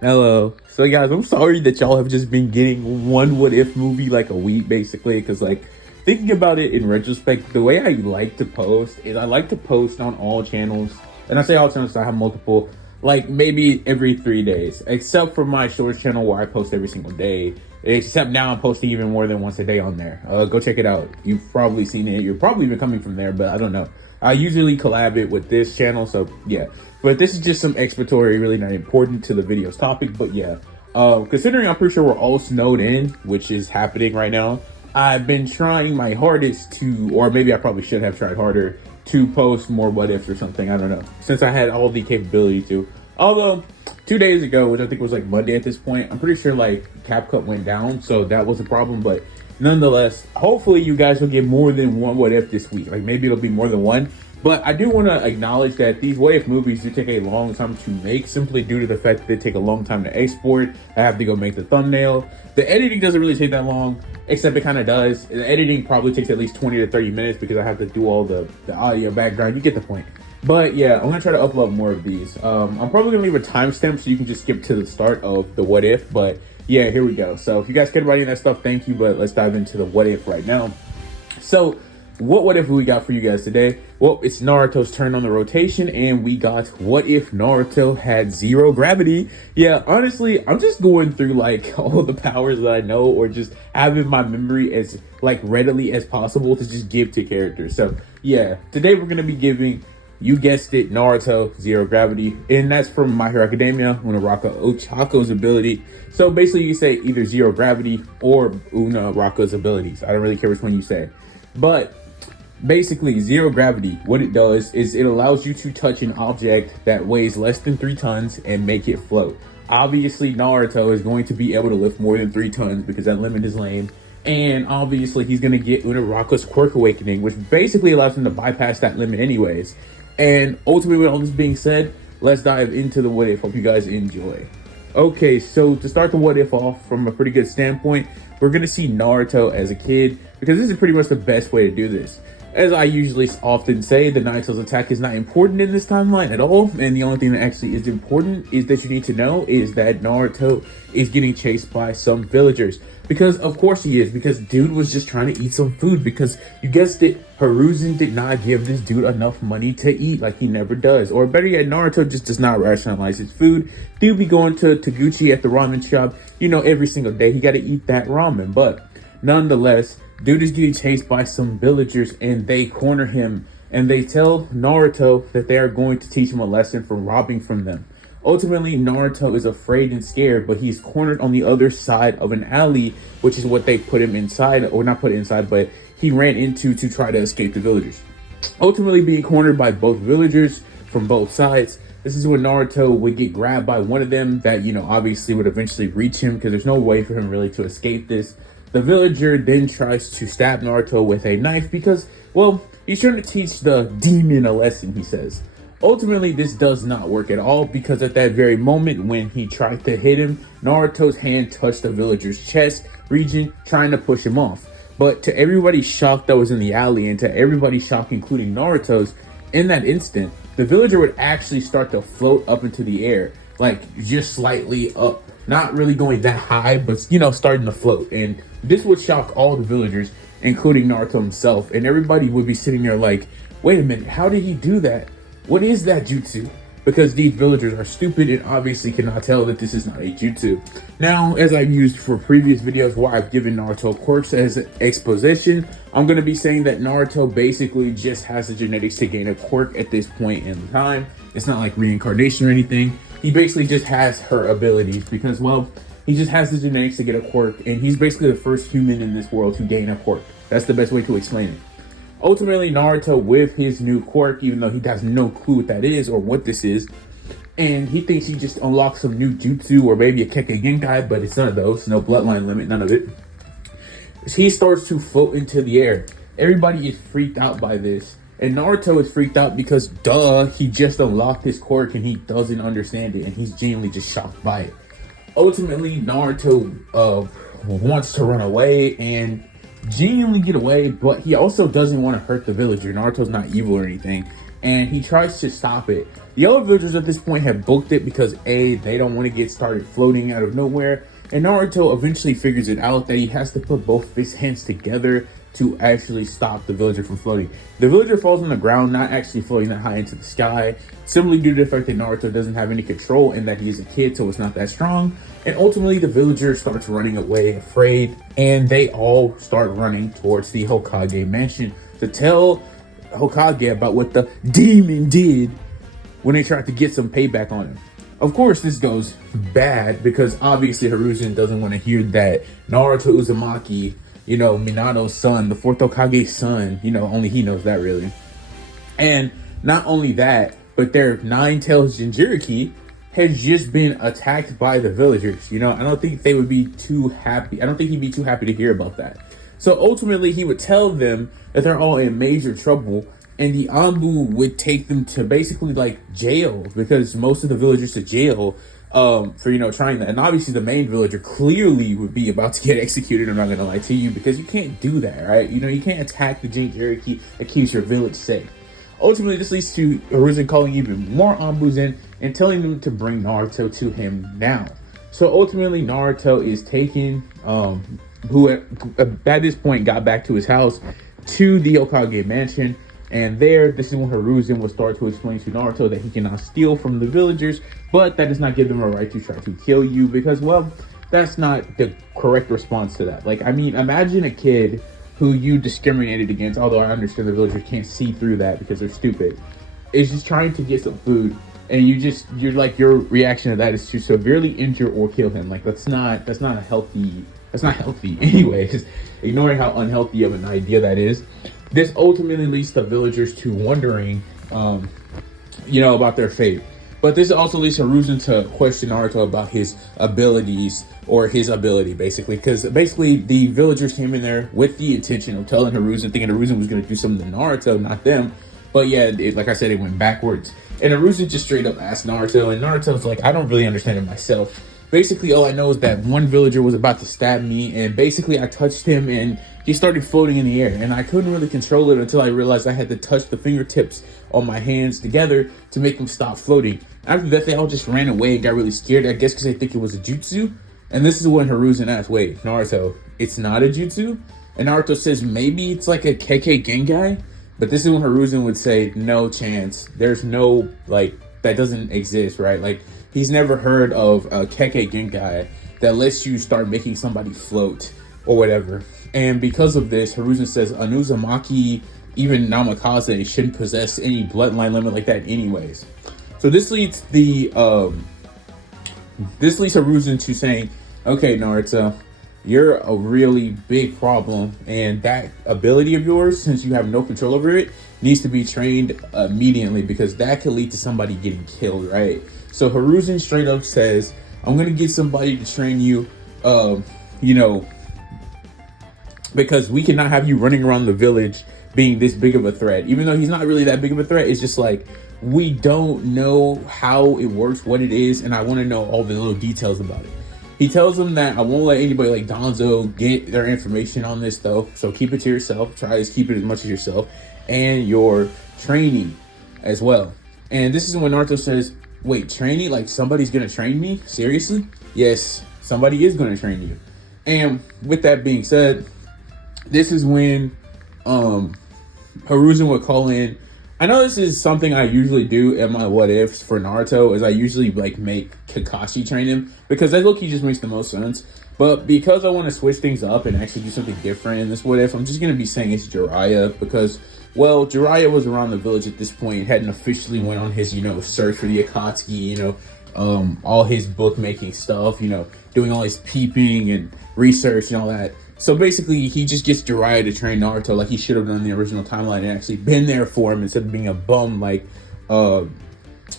Hello. So guys, I'm sorry that y'all have just been getting one what if movie like a week basically, because like thinking about it in retrospect, the way I like to post is I like to post on all channels. And I say all channels, so I have multiple, like maybe every 3 days, except for my shorts channel where I post every single day. Except now I'm posting even more than once a day on there. Go check it out. You've probably seen it. You're probably even coming from there, but I don't know. I usually collab it with this channel, so yeah. But this is just some exploratory, really not important to the video's topic, but yeah. Considering I'm pretty sure we're all snowed in, which is happening right now, I've been trying my hardest to, or maybe I probably should have tried harder, to post more what ifs or something, I don't know, since I had all the capability to. Although, 2 days ago, which I think was like Monday at this point, I'm pretty sure like CapCut went down, so that was a problem, but nonetheless, hopefully you guys will get more than one what if this week. Like maybe it'll be more than one. But I do want to acknowledge that these what if movies do take a long time to make, simply due to the fact that they take a long time to export. I have to go make the thumbnail. The editing doesn't really take that long, except it kind of does. The editing probably takes at least 20 to 30 minutes because I have to do all the audio background. You get the point. But yeah, I'm gonna try to upload more of these. I'm probably gonna leave a timestamp so you can just skip to the start of the what if. But yeah, here we go. So if you guys care about any of that stuff, thank you. But let's dive into the what if right now. So what if we got for you guys today? Well, it's Naruto's turn on the rotation, and we got what if Naruto had zero gravity. Yeah, honestly, I'm just going through like all the powers that I know, or just having my memory as like readily as possible to just give to characters. So yeah, today we're gonna be giving, you guessed it, Naruto zero gravity, and that's from My Hero Academia, Uraraka Ochako's ability. So basically you say either zero gravity or Uraraka's abilities. I don't really care which one you say. But basically, zero gravity, what it does is it allows you to touch an object that weighs less than 3 tons and make it float. Obviously, Naruto is going to be able to lift more than 3 tons because that limit is lame. And obviously, he's going to get Uraraka's Quirk Awakening, which basically allows him to bypass that limit anyways. And ultimately, with all this being said, let's dive into the what if. Hope you guys enjoy. Okay, so to start the what if off from a pretty good standpoint, we're going to see Naruto as a kid, because this is pretty much the best way to do this. As I usually often say, the Naruto's attack is not important in this timeline at all, and the only thing that actually is important is that you need to know is that Naruto is getting chased by some villagers. Because of course he is, because dude was just trying to eat some food, because you guessed it, Hiruzen did not give this dude enough money to eat, like he never does. Or better yet, Naruto just does not rationalize his food. Dude be going to Taguchi at the ramen shop, you know, every single day. He gotta eat that ramen, but nonetheless, dude is getting chased by some villagers, and they corner him, and they tell Naruto that they are going to teach him a lesson for robbing from them. Ultimately, Naruto is afraid and scared, but he's cornered on the other side of an alley, which is what they put him inside, or not put inside, but he ran into to try to escape the villagers. Ultimately being cornered by both villagers from both sides, this is when Naruto would get grabbed by one of them that, you know, obviously would eventually reach him, because there's no way for him really to escape this. The villager then tries to stab Naruto with a knife because, well, he's trying to teach the demon a lesson, he says. Ultimately, this does not work at all, because at that very moment when he tried to hit him, Naruto's hand touched the villager's chest region, trying to push him off. But to everybody's shock that was in the alley, and to everybody's shock, including Naruto's, in that instant, the villager would actually start to float up into the air, like just slightly up. Not really going that high, but, you know, starting to float. And this would shock all the villagers, including Naruto himself. And everybody would be sitting there like, wait a minute, how did he do that? What is that jutsu? Because these villagers are stupid and obviously cannot tell that this is not a jutsu. Now, as I've used for previous videos where I've given Naruto quirks as exposition, I'm going to be saying that Naruto basically just has the genetics to gain a quirk at this point in time. It's not like reincarnation or anything. He basically just has her abilities because, well, he just has the genetics to get a quirk, and he's basically the first human in this world to gain a quirk. That's the best way to explain it. Ultimately, Naruto, with his new quirk, even though he has no clue what that is or what this is, and he thinks he just unlocked some new jutsu or maybe a Kekkei Genkai, but it's none of those. No bloodline limit, none of it. He starts to float into the air. Everybody is freaked out by this. And Naruto is freaked out because, duh, he just unlocked his quirk and he doesn't understand it, and he's genuinely just shocked by it. Ultimately, Naruto wants to run away and genuinely get away, but he also doesn't want to hurt the villager. Naruto's not evil or anything, and he tries to stop it. The other villagers at this point have booked it because A, they don't want to get started floating out of nowhere, and Naruto eventually figures it out that he has to put both of his hands together to actually stop the villager from floating. The villager falls on the ground, not actually floating that high into the sky, simply due to the fact that Naruto doesn't have any control and that he is a kid, so it's not that strong. And ultimately, the villager starts running away, afraid, and they all start running towards the Hokage mansion to tell Hokage about what the demon did when they tried to get some payback on him. Of course, this goes bad because obviously Hiruzen doesn't want to hear that Naruto Uzumaki, Minato's son, the fourth Hokage's son, only he knows that really. And not only that, but their Nine-Tails Jinchuriki has just been attacked by the villagers. I don't think they would be too happy. I don't think he'd be too happy to hear about that. So ultimately, he would tell them that they're all in major trouble, and the Anbu would take them to basically like jail, because most of the villagers to jail for trying that. And obviously the main villager clearly would be about to get executed, I'm not gonna lie to you, because you can't do that, right? You can't attack the Jinchuriki that keeps your village safe. Ultimately, this leads to Hiruzen calling even more Anbus in and telling them to bring Naruto to him now. So ultimately, Naruto is taken, who at this point got back to his house, to the Hokage mansion. And this is when Hiruzen will start to explain to Naruto that he cannot steal from the villagers, but that does not give them a right to try to kill you, because, well, that's not the correct response to that. Like, I mean, imagine a kid who you discriminated against, although I understand the villagers can't see through that because they're stupid, is just trying to get some food, and your reaction to that is to severely injure or kill him. Like, that's not healthy anyways, ignoring how unhealthy of an idea that is. This ultimately leads the villagers to wondering, about their fate. But this also leads Hiruzen to question Naruto about his abilities, or his ability, basically. Because basically, the villagers came in there with the intention of telling Hiruzen, thinking Hiruzen was going to do something to Naruto, not them. But yeah, like I said, it went backwards. And Hiruzen just straight up asked Naruto, and Naruto's like, I don't really understand it myself. Basically, all I know is that one villager was about to stab me, and basically I touched him, and he started floating in the air, and I couldn't really control it until I realized I had to touch the fingertips on my hands together to make them stop floating. After that, they all just ran away and got really scared, I guess because they think it was a jutsu. And this is when Hiruzen asked, wait, Naruto, it's not a jutsu? And Naruto says, maybe it's like a Kekkei Genkai? But this is when Hiruzen would say, no chance. There's no, that doesn't exist, right? Like, he's never heard of a Kekkei Genkai that lets you start making somebody float or whatever. And because of this, Hiruzen says an Uzumaki, even Namikaze, shouldn't possess any bloodline limit like that anyways. So this leads Hiruzen to saying, okay, Naruto, you're a really big problem, and that ability of yours, since you have no control over it, needs to be trained immediately, because that could lead to somebody getting killed, right? So Hiruzen straight up says, I'm going to get somebody to train you, because we cannot have you running around the village being this big of a threat. Even though he's not really that big of a threat, it's just like, we don't know how it works, what it is, and I want to know all the little details about it. He tells them that I won't let anybody like Danzo get their information on this though, so keep it to yourself. Try to keep it as much as yourself, and your training as well. And this is when Naruto says, wait, training? Like somebody's gonna train me? Seriously? Yes, somebody is gonna train you. And with that being said, this is when Hiruzen would call in. I know this is something I usually do in my what ifs for Naruto, is I usually like make Kakashi train him, because that look, he just makes the most sense. But because I want to switch things up and actually do something different in this what if, I'm just going to be saying it's Jiraiya, because, well, Jiraiya was around the village at this point, hadn't officially went on his, search for the Akatsuki, all his bookmaking stuff, doing all his peeping and research and all that. So basically, he just gets Jiraiya to train Naruto like he should have done in the original timeline and actually been there for him instead of being a bum like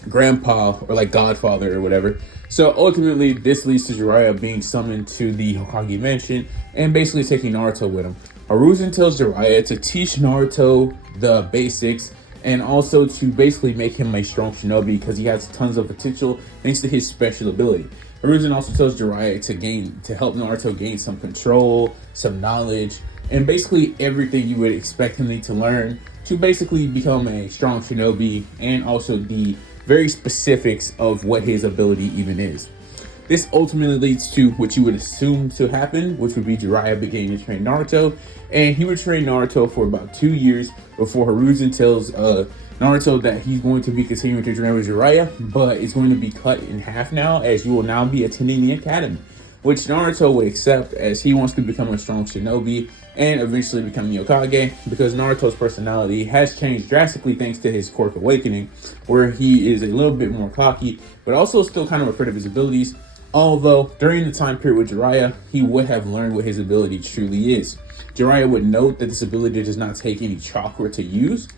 grandpa or like godfather or whatever. So ultimately, this leads to Jiraiya being summoned to the Hokage mansion and basically taking Naruto with him. Hiruzen tells Jiraiya to teach Naruto the basics and also to basically make him a strong shinobi, because he has tons of potential thanks to his special ability. Hiruzen also tells Jiraiya to help Naruto gain some control, some knowledge, and basically everything you would expect him to learn to basically become a strong shinobi and also the very specifics of what his ability even is. This ultimately leads to what you would assume to happen, which would be Jiraiya beginning to train Naruto, and he would train Naruto for about 2 years before Hiruzen tells Naruto that he's going to be continuing to train with Jiraiya, but it's going to be cut in half now, as you will now be attending the academy, which Naruto would accept as he wants to become a strong shinobi and eventually become the Hokage, because Naruto's personality has changed drastically thanks to his quirk awakening, where he is a little bit more cocky, but also still kind of afraid of his abilities. Although, during the time period with Jiraiya, he would have learned what his ability truly is. Jiraiya would note that this ability does not take any chakra to use,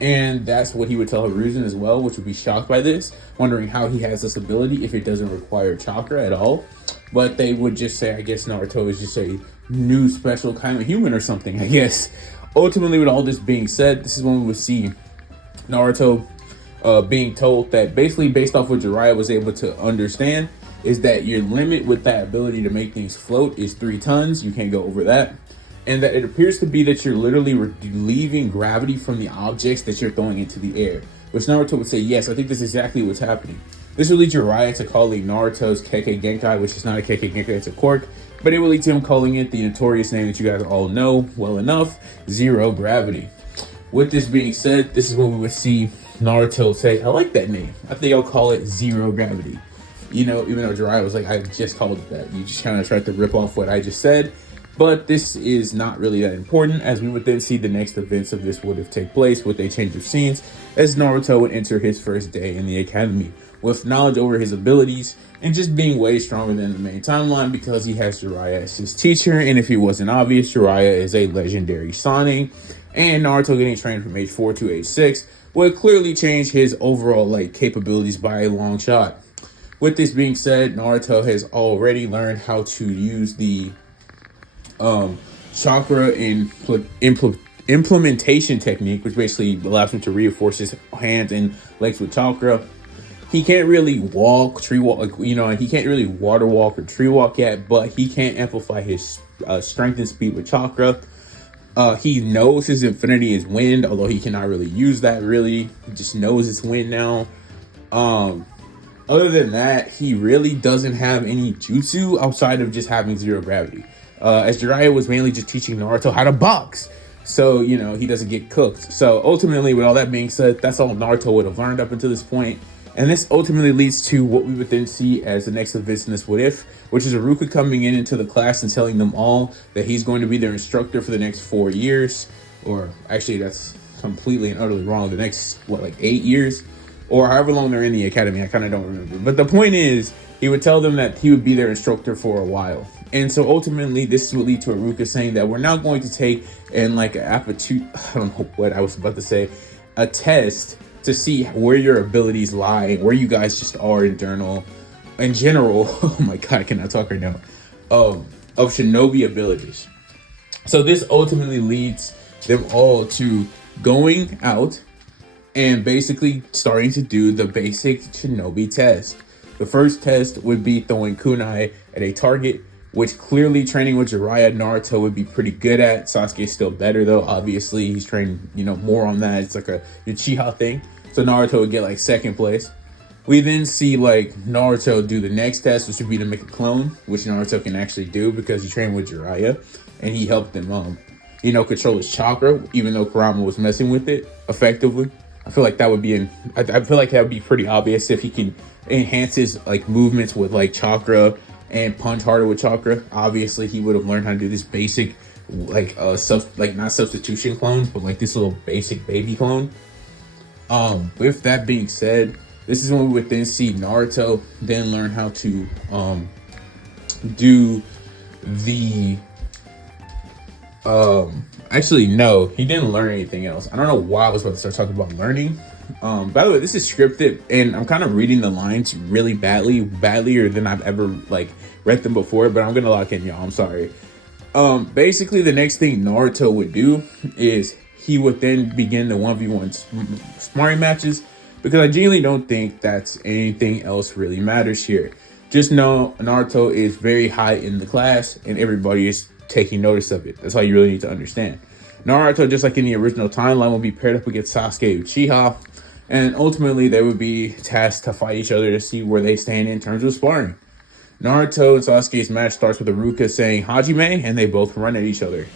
and that's what he would tell Hiruzen as well, which would be shocked by this, wondering how he has this ability if it doesn't require chakra at all. But they would just say, I guess Naruto is just a new special kind of human or something, I guess. Ultimately, with all this being said, this is when we would see Naruto being told that basically based off what Jiraiya was able to understand, is that your limit with that ability to make things float is 3 tons. You can't go over that. And that it appears to be that you're literally relieving gravity from the objects that you're throwing into the air. Which Naruto would say, yes, I think that's exactly what's happening. This would lead Jiraiya to calling Naruto's Kekkei Genkai, which is not a Kekkei Genkai, it's a quirk. But it will lead to him calling it the notorious name that you guys all know well enough, Zero Gravity. With this being said, this is when we would see Naruto say, I like that name. I think I'll call it Zero Gravity. You know, even though Jiraiya was like, I just called it that. You just kind of tried to rip off what I just said. But this is not really that important, as we would then see the next events of this would have take place with a change of scenes, as Naruto would enter his first day in the academy, with knowledge over his abilities, and just being way stronger than the main timeline because he has Jiraiya as his teacher, and if it wasn't obvious, Jiraiya is a legendary Sonic, and Naruto getting trained from age 4 to age 6 would clearly change his overall capabilities by a long shot. With this being said, Naruto has already learned how to use the chakra implementation technique, which basically allows him to reinforce his hands and legs with chakra. He can't really tree walk, he can't really water walk or tree walk yet, but he can amplify his strength and speed with chakra. He knows his infinity is wind, although he cannot really use that really. He just knows it's wind now. Other than that, he really doesn't have any jutsu outside of just having zero gravity. As Jiraiya was mainly just teaching Naruto how to box. So, he doesn't get cooked. So ultimately, with all that being said, that's all Naruto would have learned up until this point. And this ultimately leads to what we would then see as the next events in this what if, which is Uraraka coming into the class and telling them all that he's going to be their instructor for the next 4 years. Or actually, that's completely and utterly wrong. The next, 8 years? Or however long they're in the academy, I kind of don't remember. But the point is, he would tell them that he would be their instructor for a while. And so ultimately, this would lead to Uraraka saying that we're now going to take a test to see where your abilities lie, where you guys just are in general, oh my god, I cannot talk right now, of shinobi abilities. So this ultimately leads them all to going out and basically starting to do the basic shinobi test. The first test would be throwing kunai at a target, which clearly training with Jiraiya, Naruto would be pretty good at. Sasuke's still better though, obviously. He's trained, more on that. It's like a Uchiha thing. So Naruto would get second place. We then see Naruto do the next test, which would be to make a clone, which Naruto can actually do because he trained with Jiraiya and he helped him, control his chakra, even though Kurama was messing with it effectively. I feel like that would be I feel like that would be pretty obvious if he can enhance his movements with chakra and punch harder with chakra. Obviously, he would have learned how to do this basic not substitution clones, but this little basic baby clone. With that being said, this is when we would then see Naruto then learn how to do the actually no, he didn't learn anything else. I don't know why I was about to start talking about learning. By the way, this is scripted and I'm kind of reading the lines really badlier than I've ever read them before, but I'm gonna lock in, y'all. I'm sorry. Basically the next thing Naruto would do is he would then begin the 1v1 sparring matches, because I genuinely don't think that's anything else really matters here. Just know Naruto is very high in the class and everybody is taking notice of it. That's all you really need to understand. Naruto, just like in the original timeline, will be paired up against Sasuke Uchiha. And ultimately, they would be tasked to fight each other to see where they stand in terms of sparring. Naruto and Sasuke's match starts with Iruka saying Hajime, and they both run at each other.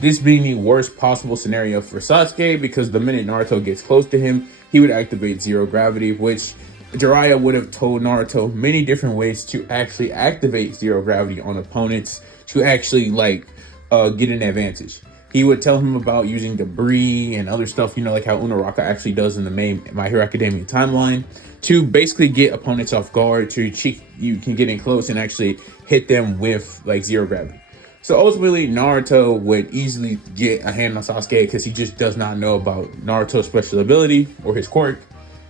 This being the worst possible scenario for Sasuke, because the minute Naruto gets close to him, he would activate zero gravity, which Jiraiya would have told Naruto many different ways to actually activate zero gravity on opponents to actually get an advantage. He would tell him about using debris and other stuff, like how Uraraka actually does in the main My Hero Academia timeline, to basically get opponents off guard, you can get in close and actually hit them with zero gravity. So ultimately, Naruto would easily get a hand on Sasuke because he just does not know about Naruto's special ability or his quirk,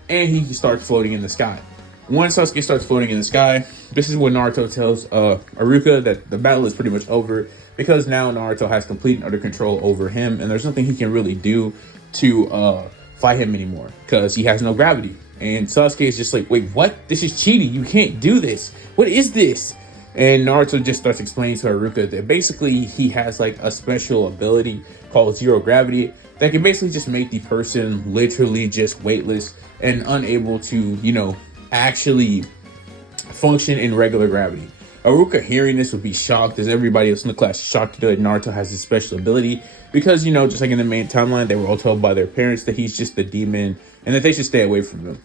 and he starts floating in the sky. Once Sasuke starts floating in the sky, this is when Naruto tells Iruka that the battle is pretty much over, because now Naruto has complete and utter control over him, and there's nothing he can really do to fight him anymore because he has no gravity. And Sasuke is just like, wait, what? This is cheating. You can't do this. What is this? And Naruto just starts explaining to Iruka that basically he has a special ability called zero gravity that can basically just make the person literally just weightless and unable to, actually function in regular gravity. Iruka hearing this would be shocked, as everybody else in the class is shocked that Naruto has this special ability, because just like in the main timeline, they were all told by their parents that he's just a demon and that they should stay away from him.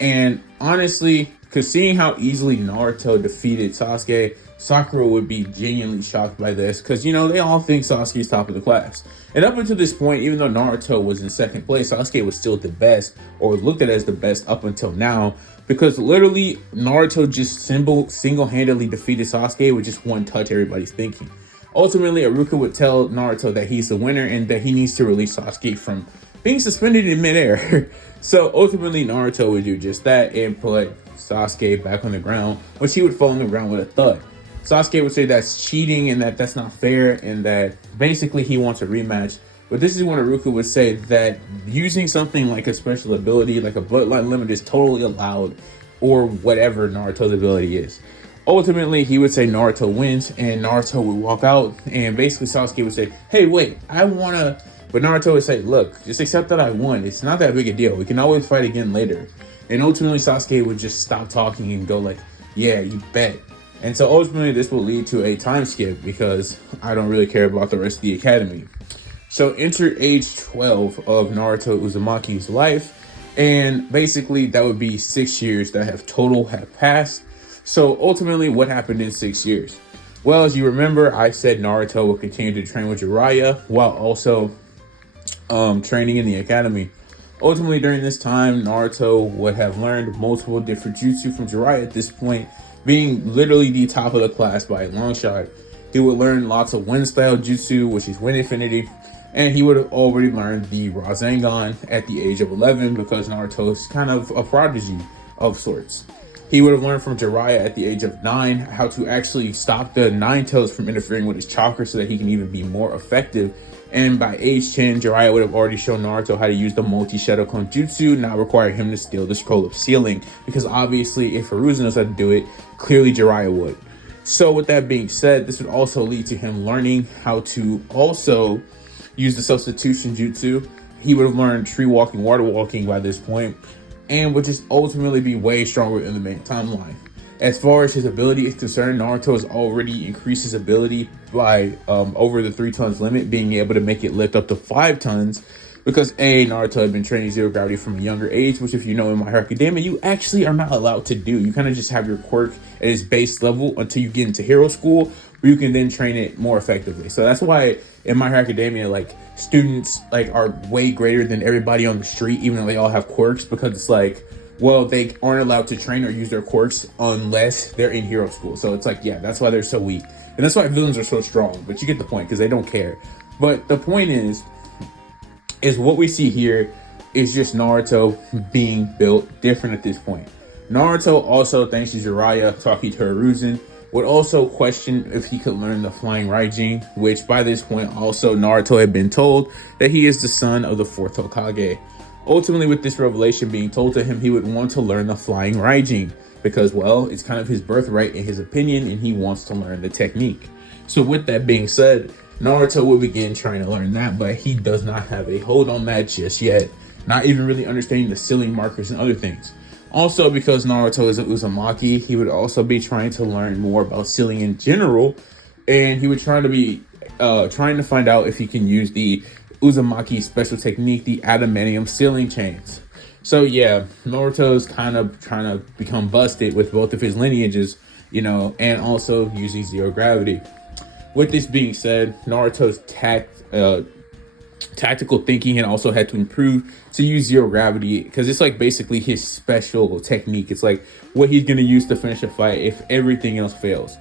And honestly, because seeing how easily Naruto defeated Sasuke, Sakura would be genuinely shocked by this, because they all think Sasuke's top of the class. And up until this point, even though Naruto was in second place, Sasuke was still the best, or looked at as the best up until now, because literally Naruto just single-handedly defeated Sasuke with just one touch, everybody's thinking. Ultimately, Iruka would tell Naruto that he's the winner and that he needs to release Sasuke from being suspended in midair. So ultimately, Naruto would do just that and put Sasuke back on the ground, which he would fall on the ground with a thud. Sasuke would say that's cheating and that that's not fair and that basically he wants a rematch. But this is when Iruka would say that using something like a special ability, like a bloodline limit, is totally allowed, or whatever Naruto's ability is. Ultimately, he would say Naruto wins, and Naruto would walk out, and basically Sasuke would say, hey, wait, I wanna... But Naruto would say, look, just accept that I won. It's not that big a deal. We can always fight again later. And ultimately, Sasuke would just stop talking and go like, yeah, you bet. And so ultimately, this will lead to a time skip, because I don't really care about the rest of the academy. So enter age 12 of Naruto Uzumaki's life, and basically that would be 6 years that have passed. So ultimately, what happened in 6 years? Well, as you remember, I said Naruto will continue to train with Jiraiya while also training in the academy. Ultimately, during this time, Naruto would have learned multiple different jutsu from Jiraiya at this point, being literally the top of the class by a long shot. He would learn lots of wind style jutsu, which is wind infinity, and he would have already learned the Rasengan at the age of 11, because Naruto is kind of a prodigy of sorts. He would have learned from Jiraiya at the age of 9 how to actually stop the Nine Tails from interfering with his chakra so that he can even be more effective. And by age 10, Jiraiya would have already shown Naruto how to use the multi-shadow clone jutsu, not requiring him to steal the scroll of sealing, because obviously if Hiruzen knows how to do it, clearly Jiraiya would. So with that being said, this would also lead to him learning how to also use the substitution jutsu. He would have learned tree walking, water walking by this point, and would just ultimately be way stronger in the main timeline. As far as his ability is concerned, Naruto has already increased his ability by over the 3 tons limit, being able to make it lift up to 5 tons, because Naruto had been training zero gravity from a younger age, which, if you know, in My Hero Academia, you actually are not allowed to do. You kind of just have your quirk at its base level until you get into hero school, where you can then train it more effectively. So that's why in My Hero Academia, students are way greater than everybody on the street, even though they all have quirks, because it's well, they aren't allowed to train or use their quirks unless they're in hero school. So it's yeah, that's why they're so weak. And that's why villains are so strong. But you get the point, because they don't care. But the point is what we see here is just Naruto being built different at this point. Naruto also, thanks to Jiraiya talking to Hiruzen, would also question if he could learn the Flying Raijin, which by this point also Naruto had been told that he is the son of the 4th Hokage. Ultimately, with this revelation being told to him, he would want to learn the Flying Raijin because, well, it's kind of his birthright in his opinion, and he wants to learn the technique. So with that being said, Naruto will begin trying to learn that, but he does not have a hold on that just yet. not even really understanding the ceiling markers and other things. Also, because Naruto is an Uzumaki, he would also be trying to learn more about ceiling in general, and he would trying to find out if he can use the Uzumaki special technique, the adamantium ceiling chains. So yeah, Naruto's kind of trying to become busted with both of his lineages, and also using zero gravity. With this being said, Naruto's tactical thinking and also had to improve to use zero gravity, because it's like basically his special technique. It's like what he's going to use to finish a fight if everything else fails.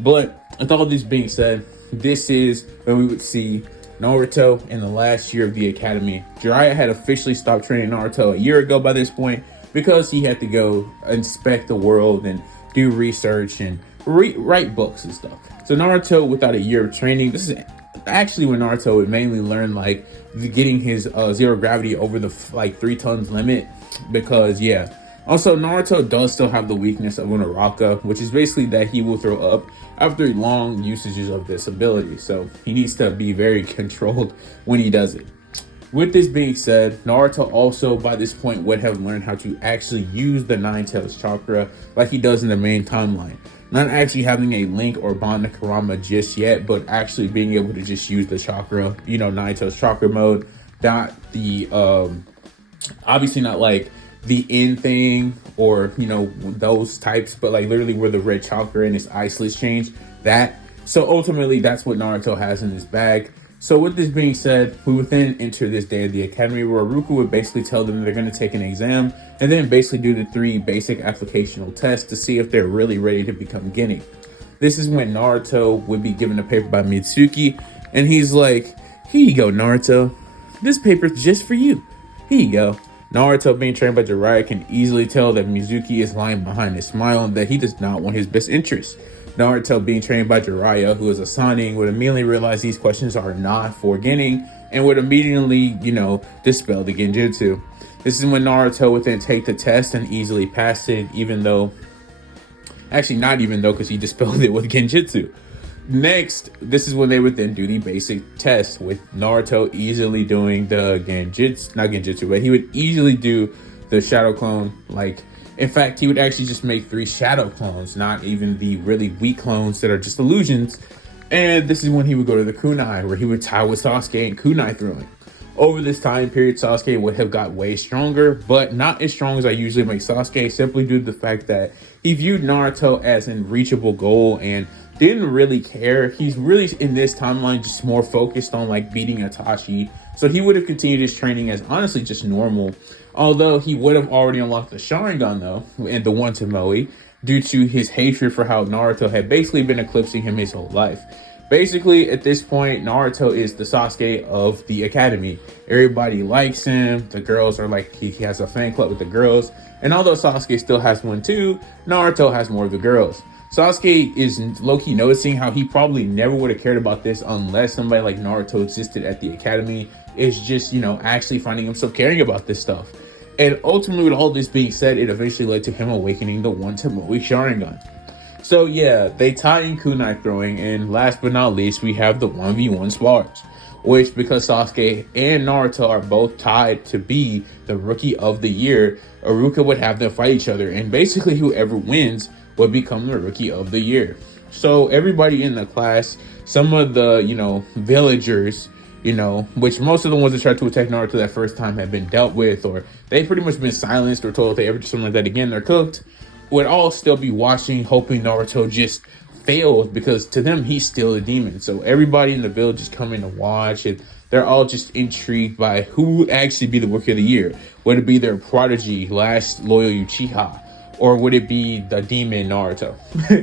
But with all this being said, this is when we would see Naruto in the last year of the academy. Jiraiya had officially stopped training Naruto a year ago by this point, because he had to go inspect the world and do research and write books and stuff. So Naruto, without a year of training, this is actually when Naruto would mainly learn like getting his zero gravity over the 3 tons limit, because yeah. Also, Naruto does still have the weakness of Uraraka, which is basically that he will throw up after long usages of this ability. So he needs to be very controlled when he does it. With this being said, Naruto also by this point would have learned how to actually use the Nine Tails chakra like he does in the main timeline. Not actually having a link or bond to Kurama just yet, but actually being able to just use the chakra, Nine Tails chakra mode. Not the, obviously not like the end thing or, those types, but like literally where the red chakra and his eye slits change, that. So ultimately, that's what Naruto has in his bag. So with this being said, we would then enter this day of the academy where Ruka would basically tell them they're going to take an exam and then basically do the 3 basic applicational tests to see if they're really ready to become Genin. This is when Naruto would be given a paper by Mitsuki, and he's like, "Here you go, Naruto. This paper's just for you. Here you go." Naruto, being trained by Jiraiya, can easily tell that Mizuki is lying behind his smile and that he does not want his best interest. Naruto, being trained by Jiraiya, who is a Sannin, would immediately realize these questions are not for Genin and would immediately, dispel the genjutsu. This is when Naruto would then take the test and easily pass it, not even though, because he dispelled it with genjutsu. Next, this is when they would then do the basic test, with Naruto easily doing the not genjutsu, but he would easily do the shadow clone. In fact, he would actually just make 3 shadow clones, not even the really weak clones that are just illusions. And this is when he would go to the kunai, where he would tie with Sasuke and kunai throwing. Over this time period, Sasuke would have got way stronger, but not as strong as I usually make Sasuke, simply due to the fact that he viewed Naruto as an unreachable goal and didn't really care. He's really, in this timeline, just more focused on beating Itachi. So he would have continued his training as honestly just normal. Although he would have already unlocked the Sharingan though, and the one to Moe, due to his hatred for how Naruto had basically been eclipsing him his whole life. Basically, at this point, Naruto is the Sasuke of the academy. Everybody likes him. The girls are he has a fan club with the girls. And although Sasuke still has one too, Naruto has more of the girls. Sasuke is low-key noticing how he probably never would have cared about this unless somebody like Naruto existed at the academy. Is just, actually finding himself caring about this stuff. And ultimately, with all this being said, it eventually led to him awakening the one to Moe Sharingan. So yeah, they tie in kunai throwing, and last but not least, we have the 1v1 spars, which, because Sasuke and Naruto are both tied to be the Rookie of the Year, Iruka would have them fight each other, and basically whoever wins would become the Rookie of the Year. So everybody in the class, some of the, villagers, which most of the ones that tried to attack Naruto that first time have been dealt with, or they've pretty much been silenced or told if they ever do something like that again, they're cooked, would all still be watching, hoping Naruto just fails, because to them, he's still a demon. So everybody in the village is coming to watch, and they're all just intrigued by who would actually be the Rookie of the Year. Would it be their prodigy, last loyal Uchiha? Or would it be the demon Naruto?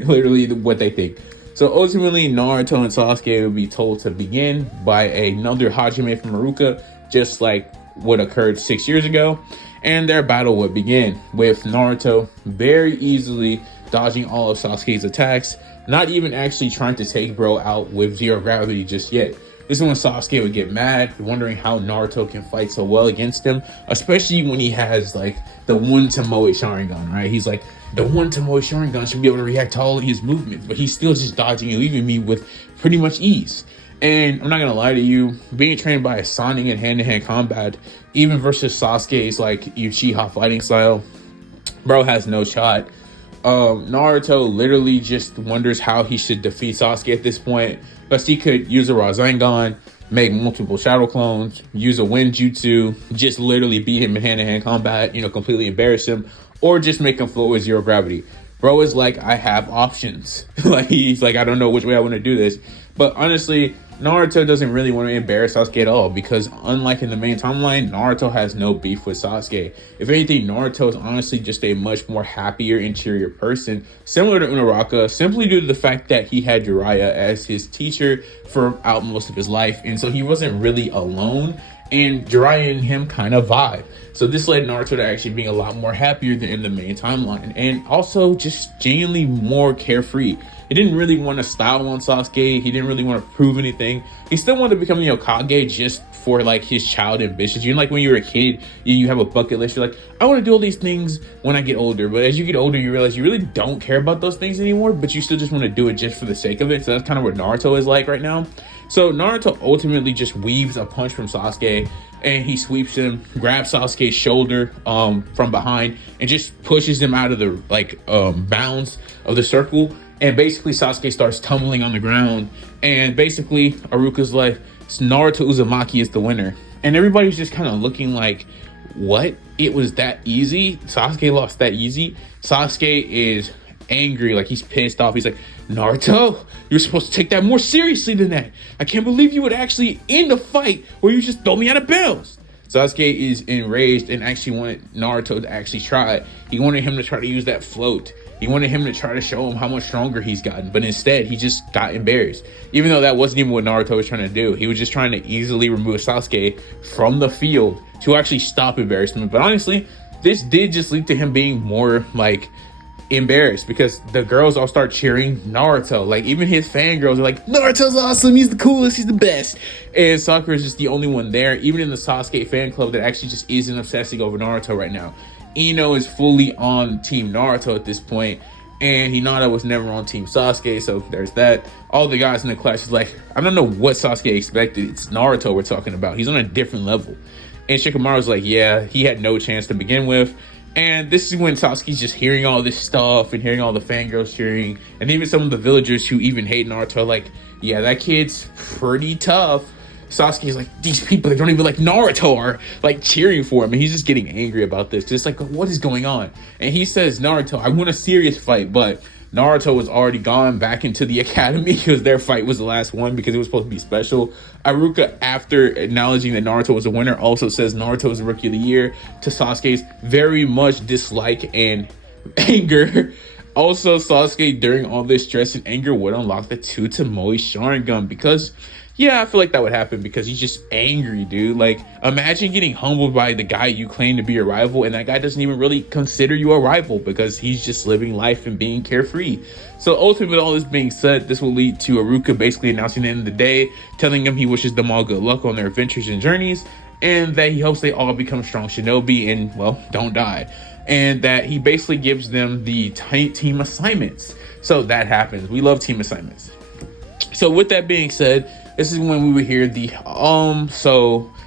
Literally what they think. So ultimately, Naruto and Sasuke would be told to begin by another Hajime from Iruka, just like what occurred 6 years ago. And their battle would begin with Naruto very easily dodging all of Sasuke's attacks, not even actually trying to take bro out with zero gravity just yet. This is when Sasuke would get mad, wondering how Naruto can fight so well against him, especially when he has the one to Moe Sharingan, right? He's like, the one to Moe Sharingan should be able to react to all of his movements, but he's still just dodging and leaving me with pretty much ease. And I'm not gonna lie to you, being trained by a Sonic in hand-to-hand combat, even versus Sasuke's like Uchiha fighting style, bro has no shot. Naruto literally just wonders how he should defeat Sasuke at this point, because he could use a Rasengan, make multiple shadow clones, use a wind jutsu, just literally beat him in hand-to-hand combat, completely embarrass him, or just make him float with zero gravity. Bro is like, I have options. Like, he's like, I don't know which way I want to do this. But honestly, Naruto doesn't really want to embarrass Sasuke at all, because unlike in the main timeline, Naruto has no beef with Sasuke. If anything, Naruto is honestly just a much more happier interior person, similar to Uraraka, simply due to the fact that he had Jiraiya as his teacher throughout most of his life, and so he wasn't really alone, and Jiraiya and him kind of vibe. So this led Naruto to actually being a lot more happier than in the main timeline, and also just genuinely more carefree. He didn't really want to style on Sasuke. He didn't really want to prove anything. He still wanted to become the Hokage just for like his child ambitions. Like when you were a kid, you have a bucket list. You're like, I want to do all these things when I get older. But as you get older, you realize you really don't care about those things anymore, but you still just want to do it just for the sake of it. So that's kind of what Naruto is like right now. So Naruto ultimately just weaves a punch from Sasuke, and he sweeps him, grabs Sasuke's shoulder from behind, and just pushes him out of the bounds of the circle. And basically Sasuke starts tumbling on the ground, and basically Iruka's like, Naruto Uzumaki is the winner. And everybody's just kind of looking like, what? It was that easy? Sasuke lost that easy? Sasuke is angry, like he's pissed off. He's like, Naruto, you're supposed to take that more seriously than that. I can't believe you would actually end the fight where you just throw me out of bounds. Sasuke is enraged and actually wanted Naruto to actually try it. He wanted him to try to use that float. He wanted him to try to show him how much stronger he's gotten, but instead he just got embarrassed. Even though that wasn't even what Naruto was trying to do. He was just trying to easily remove Sasuke from the field to actually stop embarrassment. But honestly, this did just lead to him being more like embarrassed, because the girls all start cheering Naruto. Like even his fangirls are like, Naruto's awesome, he's the coolest, he's the best. And Sakura is just the only one there, even in the Sasuke fan club, that actually just isn't obsessing over Naruto right now. Ino is fully on Team Naruto at this point, and Hinata was never on Team Sasuke, so there's that. All the guys in the class is like, I don't know what Sasuke expected. It's Naruto we're talking about. He's on a different level. And Shikamaru's like, yeah, he had no chance to begin with. And this is when Sasuke's just hearing all this stuff and hearing all the fangirls cheering, and even some of the villagers who even hate Naruto are like, yeah, that kid's pretty tough. Sasuke's like, these people that don't even like Naruto are like cheering for him, and he's just getting angry about this. It's like, what is going on? And he says, Naruto, I want a serious fight, but Naruto was already gone back into the academy because their fight was the last one, because it was supposed to be special. Iruka, after acknowledging that Naruto was a winner, also says Naruto is the rookie of the year, to Sasuke's very much dislike and anger. Also, Sasuke, during all this stress and anger, would unlock the two Tomoe Sharingan, because yeah, I feel like that would happen, because he's just angry, dude. Like, imagine getting humbled by the guy you claim to be your rival, and that guy doesn't even really consider you a rival, because he's just living life and being carefree. So ultimately, all this being said, this will lead to Iruka basically announcing the end of the day, telling him he wishes them all good luck on their adventures and journeys, and that he hopes they all become strong shinobi and, well, don't die. And that he basically gives them the team assignments. So that happens. We love team assignments. So with that being said, this is when we would hear the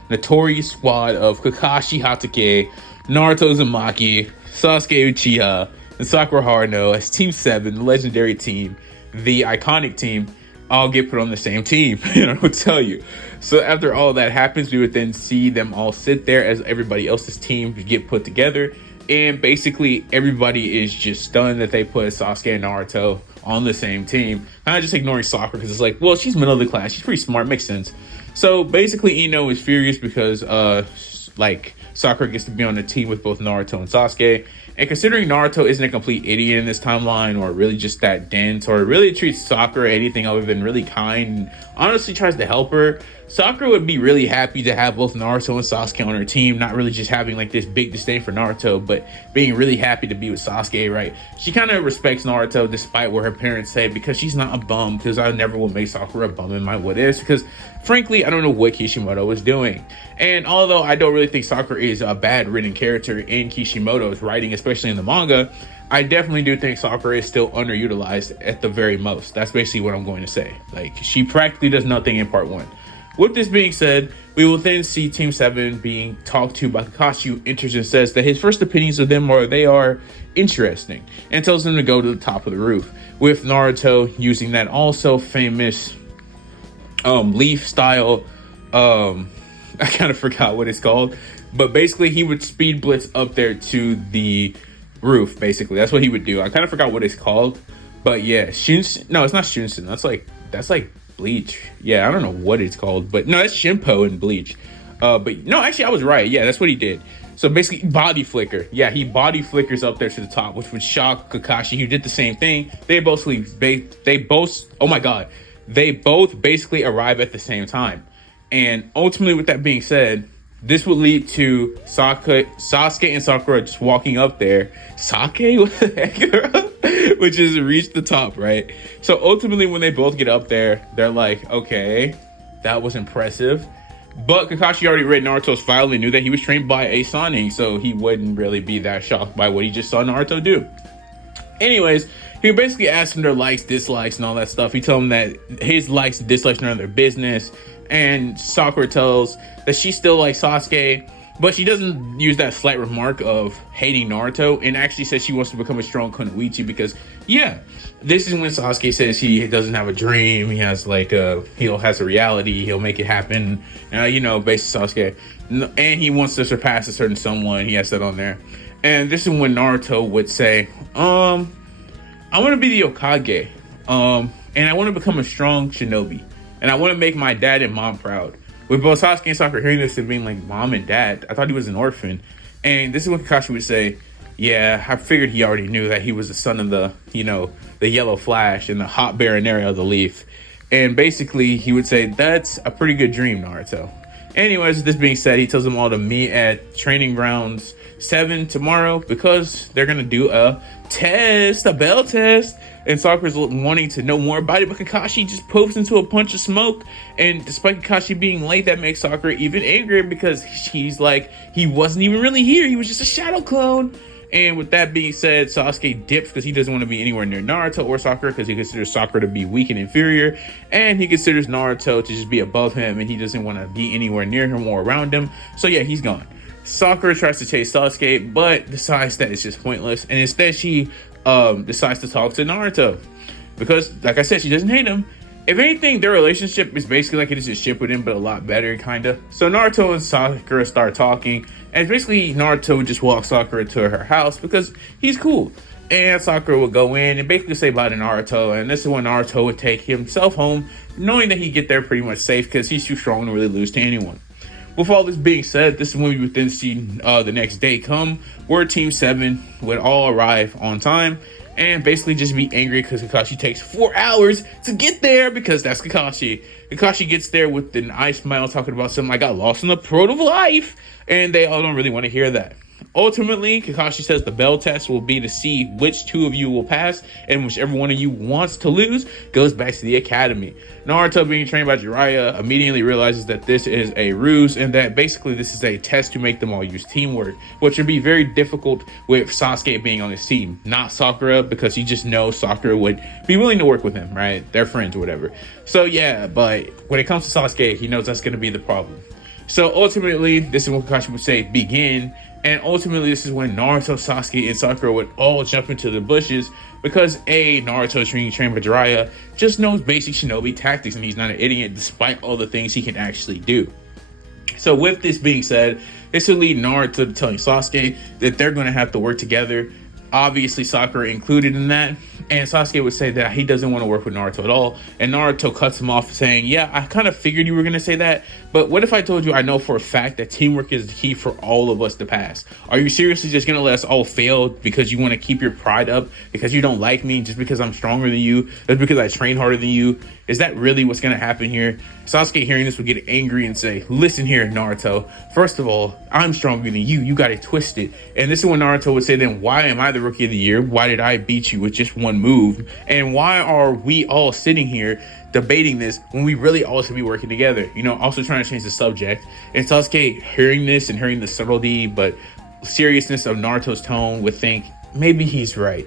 notorious squad of Kakashi Hatake, Naruto Uzumaki, Sasuke Uchiha, and Sakura Haruno as Team 7, the legendary team, the iconic team, all get put on the same team. I will tell you. So after all that happens, we would then see them all sit there as everybody else's team get put together. And basically everybody is just stunned that they put Sasuke and Naruto on the same team. Kind of just ignoring Sakura, because it's like, well, she's middle of the class, she's pretty smart, makes sense. So basically Ino is furious because Sakura gets to be on the team with both Naruto and Sasuke. And considering Naruto isn't a complete idiot in this timeline, or really just that dense, or really treats Sakura anything other than really kind, and honestly tries to help her, Sakura would be really happy to have both Naruto and Sasuke on her team, not really just having like this big disdain for Naruto, but being really happy to be with Sasuke, right? She kind of respects Naruto despite what her parents say, because she's not a bum, because I never will make Sakura a bum in my what ifs, because frankly, I don't know what Kishimoto was doing. And although I don't really think Sakura is a bad written character in Kishimoto's writing, especially in the manga, I definitely do think Sakura is still underutilized at the very most. That's basically what I'm going to say. Like, she practically does nothing in part one. With this being said, we will then see Team 7 being talked to by Kakashi, who enters and says that his first opinions of them are they are interesting, and tells them to go to the top of the roof, with Naruto using that also famous leaf style, I kind of forgot what it's called, but basically he would speed blitz up there to the roof. Basically that's what he would do. I kind of forgot what it's called, but yeah, no, it's not Shunsen. That's like Bleach. Yeah, I don't know what it's called, but no, that's Shimpo in Bleach. But no, actually I was right. Yeah, that's what he did. So basically body flicker. Yeah, he body flickers up there to the top, which would shock Kakashi, who did the same thing. They both oh my god, they both basically arrive at the same time. And ultimately, with that being said, this would lead to Sasuke and Sakura just walking up there. Sake? What the heck, girl? Which is reach the top, right? So ultimately, when they both get up there, they're like, okay, that was impressive. But Kakashi already read Naruto's file and knew that he was trained by a Sannin, so he wouldn't really be that shocked by what he just saw Naruto do. Anyways, he would basically ask them their likes, dislikes, and all that stuff. He told them that his likes and dislikes are none of their business. And Sakura tells that she still likes Sasuke, but she doesn't use that slight remark of hating Naruto, and actually says she wants to become a strong Kunoichi because, yeah, this is when Sasuke says he doesn't have a dream. He has he has a reality. He'll make it happen. Based Sasuke, and he wants to surpass a certain someone. He has that on there, and this is when Naruto would say, "I want to be the Hokage, and I want to become a strong shinobi, and I want to make my dad and mom proud." With both Sasuke and Sakura hearing this and being like, "Mom and dad, I thought he was an orphan." And this is what Kakashi would say, "Yeah, I figured he already knew that he was the son of the Yellow Flash and the hot baron area of the Leaf." And basically, he would say, "That's a pretty good dream, Naruto." Anyways, this being said, he tells them all to meet at Training Grounds 7 tomorrow because they're going to do a bell test. And Sakura's wanting to know more about it, but Kakashi just pokes into a punch of smoke. And despite Kakashi being late, that makes Sakura even angrier because she's like, he wasn't even really here. He was just a shadow clone. And with that being said, Sasuke dips because he doesn't want to be anywhere near Naruto or Sakura because he considers Sakura to be weak and inferior. And he considers Naruto to just be above him, and he doesn't want to be anywhere near him or around him. So yeah, he's gone. Sakura tries to chase Sasuke, but decides that it's just pointless. And instead, she decides to talk to Naruto because, like I said, she doesn't hate him. If anything, their relationship is basically like it is a Shippuden, but a lot better, kind of. So Naruto and Sakura start talking, and basically Naruto would just walk Sakura to her house because he's cool. And Sakura would go in and basically say bye to Naruto, and this is when Naruto would take himself home, knowing that he'd get there pretty much safe because he's too strong to really lose to anyone. With all this being said, this is when we would then see the next day come, where Team 7 would all arrive on time and basically just be angry because Kakashi takes 4 hours to get there because that's Kakashi. Kakashi gets there with an eye smile talking about something I got lost in the throat of life, and they all don't really want to hear that. Ultimately, Kakashi says the bell test will be to see which two of you will pass, and whichever one of you wants to lose goes back to the academy. Naruto, being trained by Jiraiya, immediately realizes that this is a ruse and that basically this is a test to make them all use teamwork, which would be very difficult with Sasuke being on his team, not Sakura, because he just knows Sakura would be willing to work with him, right? They're friends or whatever. So yeah, but when it comes to Sasuke, he knows that's going to be the problem. So ultimately, this is what Kakashi would say, begin. And ultimately, this is when Naruto, Sasuke, and Sakura would all jump into the bushes because Naruto is being trained by Jiraiya, just knows basic shinobi tactics, and he's not an idiot despite all the things he can actually do. So with this being said, this will lead Naruto to telling Sasuke that they're going to have to work together. Obviously, Sakura included in that. And Sasuke would say that he doesn't want to work with Naruto at all. And Naruto cuts him off saying, "Yeah, I kind of figured you were going to say that. But what if I told you I know for a fact that teamwork is the key for all of us to pass? Are you seriously just going to let us all fail because you want to keep your pride up? Because you don't like me? Just because I'm stronger than you? Just because I train harder than you? Is that really what's going to happen here?" Sasuke, hearing this, would get angry and say, "Listen here, Naruto. First of all, I'm stronger than you. You got it twisted." And this is when Naruto would say, "Then why am I the rookie of the year? Why did I beat you with just one move? And why are we all sitting here debating this when we really all should be working together?" Also trying to change the subject. And Sasuke, hearing this and hearing the subtlety but seriousness of Naruto's tone, would think, maybe he's right.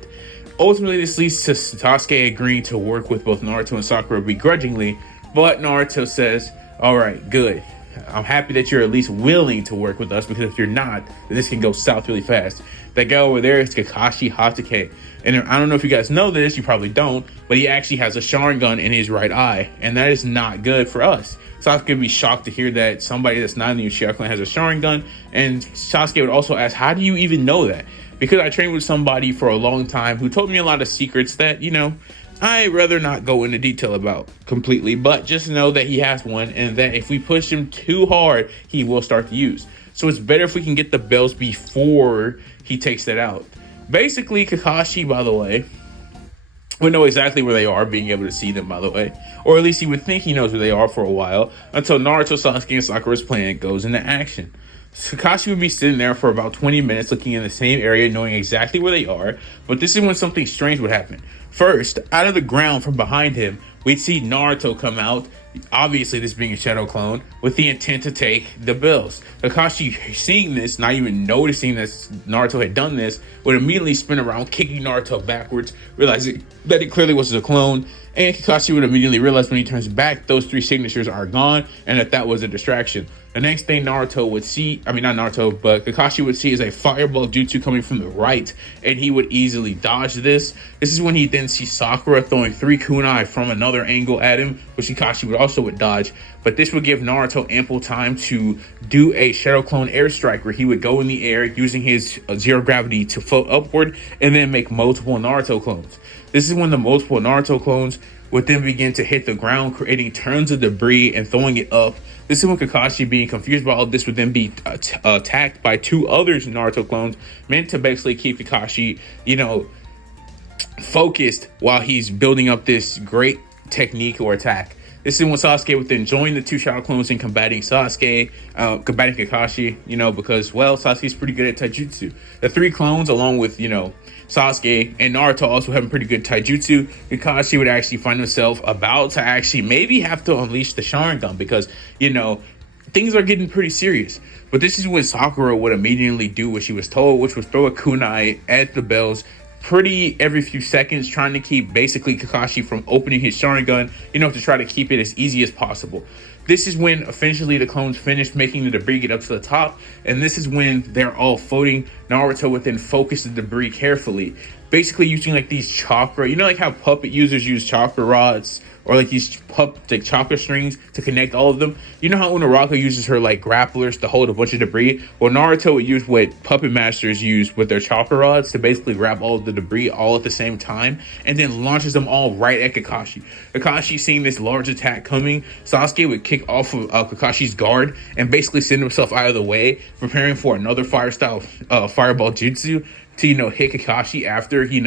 Ultimately, this leads to Sasuke agreeing to work with both Naruto and Sakura begrudgingly, but Naruto says, all right, good. I'm happy that you're at least willing to work with us, because if you're not, then this can go south really fast. That guy over there is Kakashi Hatake. And I don't know if you guys know this, you probably don't, but he actually has a Sharingan in his right eye, and that is not good for us. Sasuke would be shocked to hear that somebody that's not in the Uchiha clan has a Sharingan, and Sasuke would also ask, how do you even know that? Because I trained with somebody for a long time who told me a lot of secrets that, I'd rather not go into detail about completely, but just know that he has one, and that if we push him too hard, he will start to use. So it's better if we can get the bells before he takes that out. Basically, Kakashi, by the way, would know exactly where they are, being able to see them, by the way. Or at least he would think he knows where they are for a while, until Naruto, Sasuke, and Sakura's plan goes into action. Kakashi would be sitting there for about 20 minutes looking in the same area, knowing exactly where they are, but this is when something strange would happen. First, out of the ground from behind him, we'd see Naruto come out, obviously this being a shadow clone, with the intent to take the bells. Kakashi, seeing this, not even noticing that Naruto had done this, would immediately spin around, kicking Naruto backwards, realizing that it clearly was a clone. And Kakashi would immediately realize when he turns back, those 3 signatures are gone, and that was a distraction. The next thing Naruto would see, not Naruto, but Kakashi would see, is a fireball jutsu coming from the right, and he would easily dodge this. This is when he then sees Sakura throwing 3 kunai from another angle at him, which Kakashi would dodge. But this would give Naruto ample time to do a Shadow Clone airstrike, where he would go in the air using his zero gravity to float upward and then make multiple Naruto clones. This is when the multiple Naruto clones would then begin to hit the ground, creating tons of debris and throwing it up. This is when Kakashi, being confused by all this, would then be attacked by 2 other Naruto clones, meant to basically keep Kakashi, focused while he's building up this great technique or attack. This is when Sasuke would then join the 2 shadow clones in combating Kakashi, because, Sasuke's pretty good at taijutsu. The 3 clones, along with, Sasuke and Naruto, also having pretty good taijutsu, Kakashi would actually find himself about to actually maybe have to unleash the Sharingan, because, things are getting pretty serious. But this is when Sakura would immediately do what she was told, which was throw a kunai at the bells every few seconds, trying to keep basically Kakashi from opening his Sharingan, to try to keep it as easy as possible. This is when eventually the clones finish making the debris get up to the top, and this is when they're all floating. Naruto would then focus the debris carefully, basically using like these chakra, like how puppet users use chakra rods, or like these chakra strings to connect all of them. You know how Uraraka uses her like grapplers to hold a bunch of debris? Well, Naruto would use what puppet masters use with their chakra rods to basically grab all of the debris all at the same time, and then launches them all right at Kakashi. Kakashi, seeing this large attack coming, Sasuke would kick off of Kakashi's guard and basically send himself out of the way, preparing for another fireball jutsu to, hit Kakashi after, he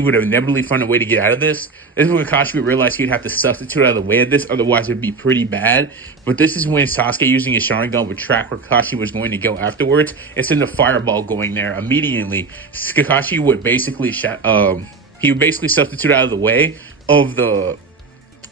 would have inevitably found a way to get out of this. This is when Kakashi would realize he'd have to substitute out of the way of this, otherwise it would be pretty bad. But this is when Sasuke, using his Sharingan, would track where Kakashi was going to go afterwards and send a fireball going there immediately. Kakashi would basically substitute out of the way of the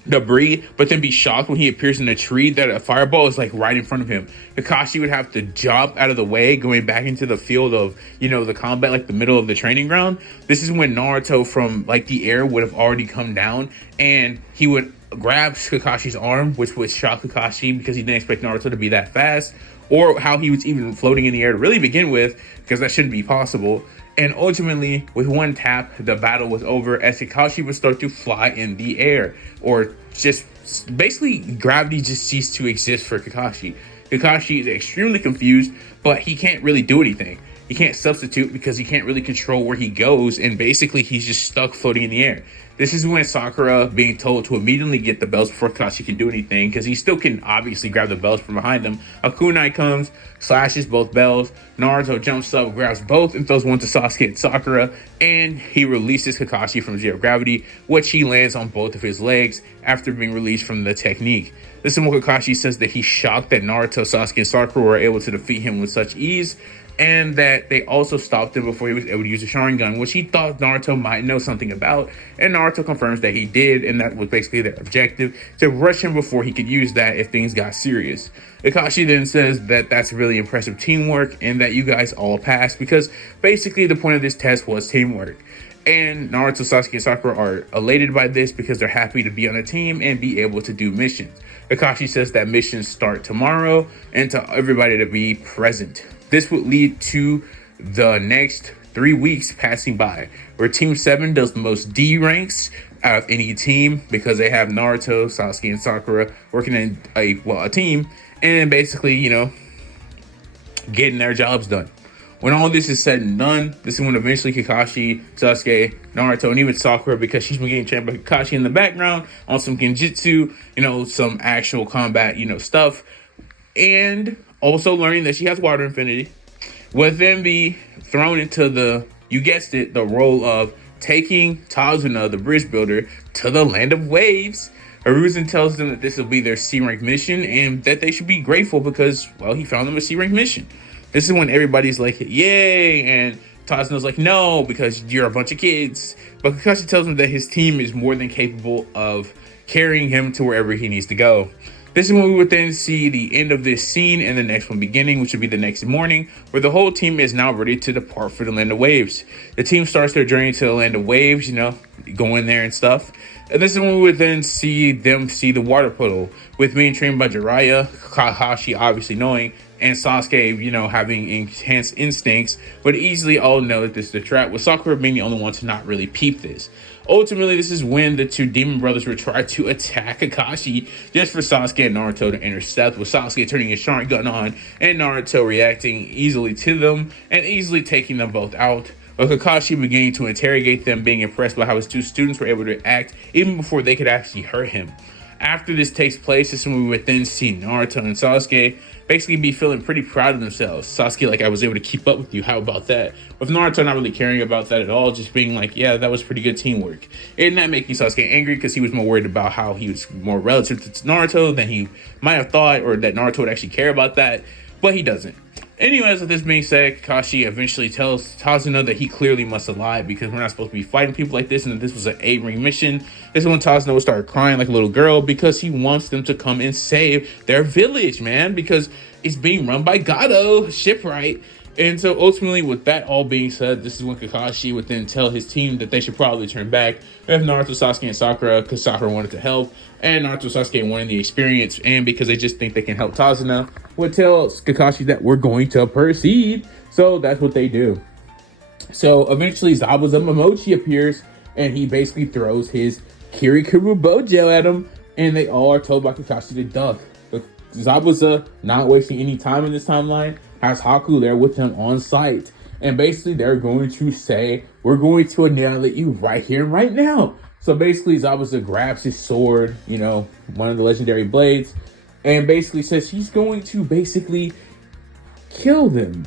debris, but then be shocked when he appears in a tree that a fireball is like right in front of him. Kakashi would have to jump out of the way, going back into the field of, the combat, like the middle of the training ground. This is when Naruto from like the air would have already come down, and he would grab Kakashi's arm, which would shock Kakashi because he didn't expect Naruto to be that fast, or how he was even floating in the air to really begin with, because that shouldn't be possible. And ultimately, with one tap, the battle was over, as Kakashi would start to fly in the air, or just basically gravity just ceased to exist for Kakashi. Kakashi is extremely confused, but he can't really do anything. He can't substitute because he can't really control where he goes, and basically he's just stuck floating in the air. This is when Sakura, being told to immediately get the bells before Kakashi can do anything, because he still can obviously grab the bells from behind him. A kunai comes, slashes both bells. Naruto jumps up, grabs both, and throws one to Sasuke and Sakura, and he releases Kakashi from zero gravity, which he lands on both of his legs after being released from the technique. This is when Kakashi says that he's shocked that Naruto, Sasuke, and Sakura were able to defeat him with such ease. and that they also stopped him before he was able to use the Sharingan, which he thought Naruto might know something about, and Naruto confirms that he did, and that was basically their objective, to rush him before he could use that if things got serious. Kakashi then says that that's really impressive teamwork, and that you guys all passed, because basically the point of this test was teamwork. And Naruto, Sasuke, and Sakura are elated by this because they're happy to be on a team and be able to do missions. Kakashi says that missions start tomorrow and to everybody to be present. This would lead to the next 3 weeks passing by, where Team 7 does the most D ranks out of any team because they have Naruto, Sasuke, and Sakura working in a team and basically, getting their jobs done. When all this is said and done, this is when eventually Kakashi, Sasuke, Naruto, and even Sakura, because she's been getting trained by Kakashi in the background on some genjutsu, some actual combat, stuff, and also learning that she has water infinity, would then be thrown into you guessed it, the role of taking Tazuna, the bridge builder, to the land of waves. Hiruzen tells them that this will be their C-rank mission and that they should be grateful because, well, he found them a C-rank mission. This is when everybody's like, yay, and Tazuna's like, no, because you're a bunch of kids. But Kakashi tells him that his team is more than capable of carrying him to wherever he needs to go. This is when we would then see the end of this scene and the next one beginning, which would be the next morning, where the whole team is now ready to depart for the Land of Waves. The team starts their journey to the Land of Waves, go in there and stuff. And this is when we would then see the water puddle, with being trained by Jiraiya, Kakashi obviously knowing, and Sasuke, having enhanced instincts, but easily all know that this is the trap, with Sakura being the only one to not really peep this. Ultimately, this is when the two demon brothers would try to attack Kakashi just for Sasuke and Naruto to intercept, with Sasuke turning his Sharingan on and Naruto reacting easily to them and easily taking them both out. With Kakashi beginning to interrogate them, being impressed by how his two students were able to act even before they could actually hurt him. After this takes place, this is when we would then see Naruto and Sasuke basically be feeling pretty proud of themselves. Sasuke, I was able to keep up with you. How about that? With Naruto not really caring about that at all, just being like, yeah, that was pretty good teamwork. And that making Sasuke angry because he was more worried about how he was more relative to Naruto than he might have thought, or that Naruto would actually care about that, but he doesn't. Anyways, with this being said, Kakashi eventually tells Tazuna that he clearly must have lied because we're not supposed to be fighting people like this and that this was an 8-ring mission. This is when Tazuna will start crying like a little girl because he wants them to come and save their village, man, because it's being run by Gato, shipwright. And so ultimately, with that all being said, this is when Kakashi would then tell his team that they should probably turn back with Naruto, Sasuke, and Sakura because Sakura wanted to help, and Naruto, Sasuke wanted the experience, and because they just think they can help Tazuna, would tell Kakashi that we're going to proceed. So that's what they do. So eventually, Zabuza Momochi appears, and he basically throws his Kirikuru Bojo at him, and they all are told by Kakashi to duck. But Zabuza, not wasting any time in this timeline, has Haku there with him on site. And basically, they're going to say, we're going to annihilate you right here, right now. So basically, Zabuza grabs his sword, one of the legendary blades, and basically says he's going to basically kill them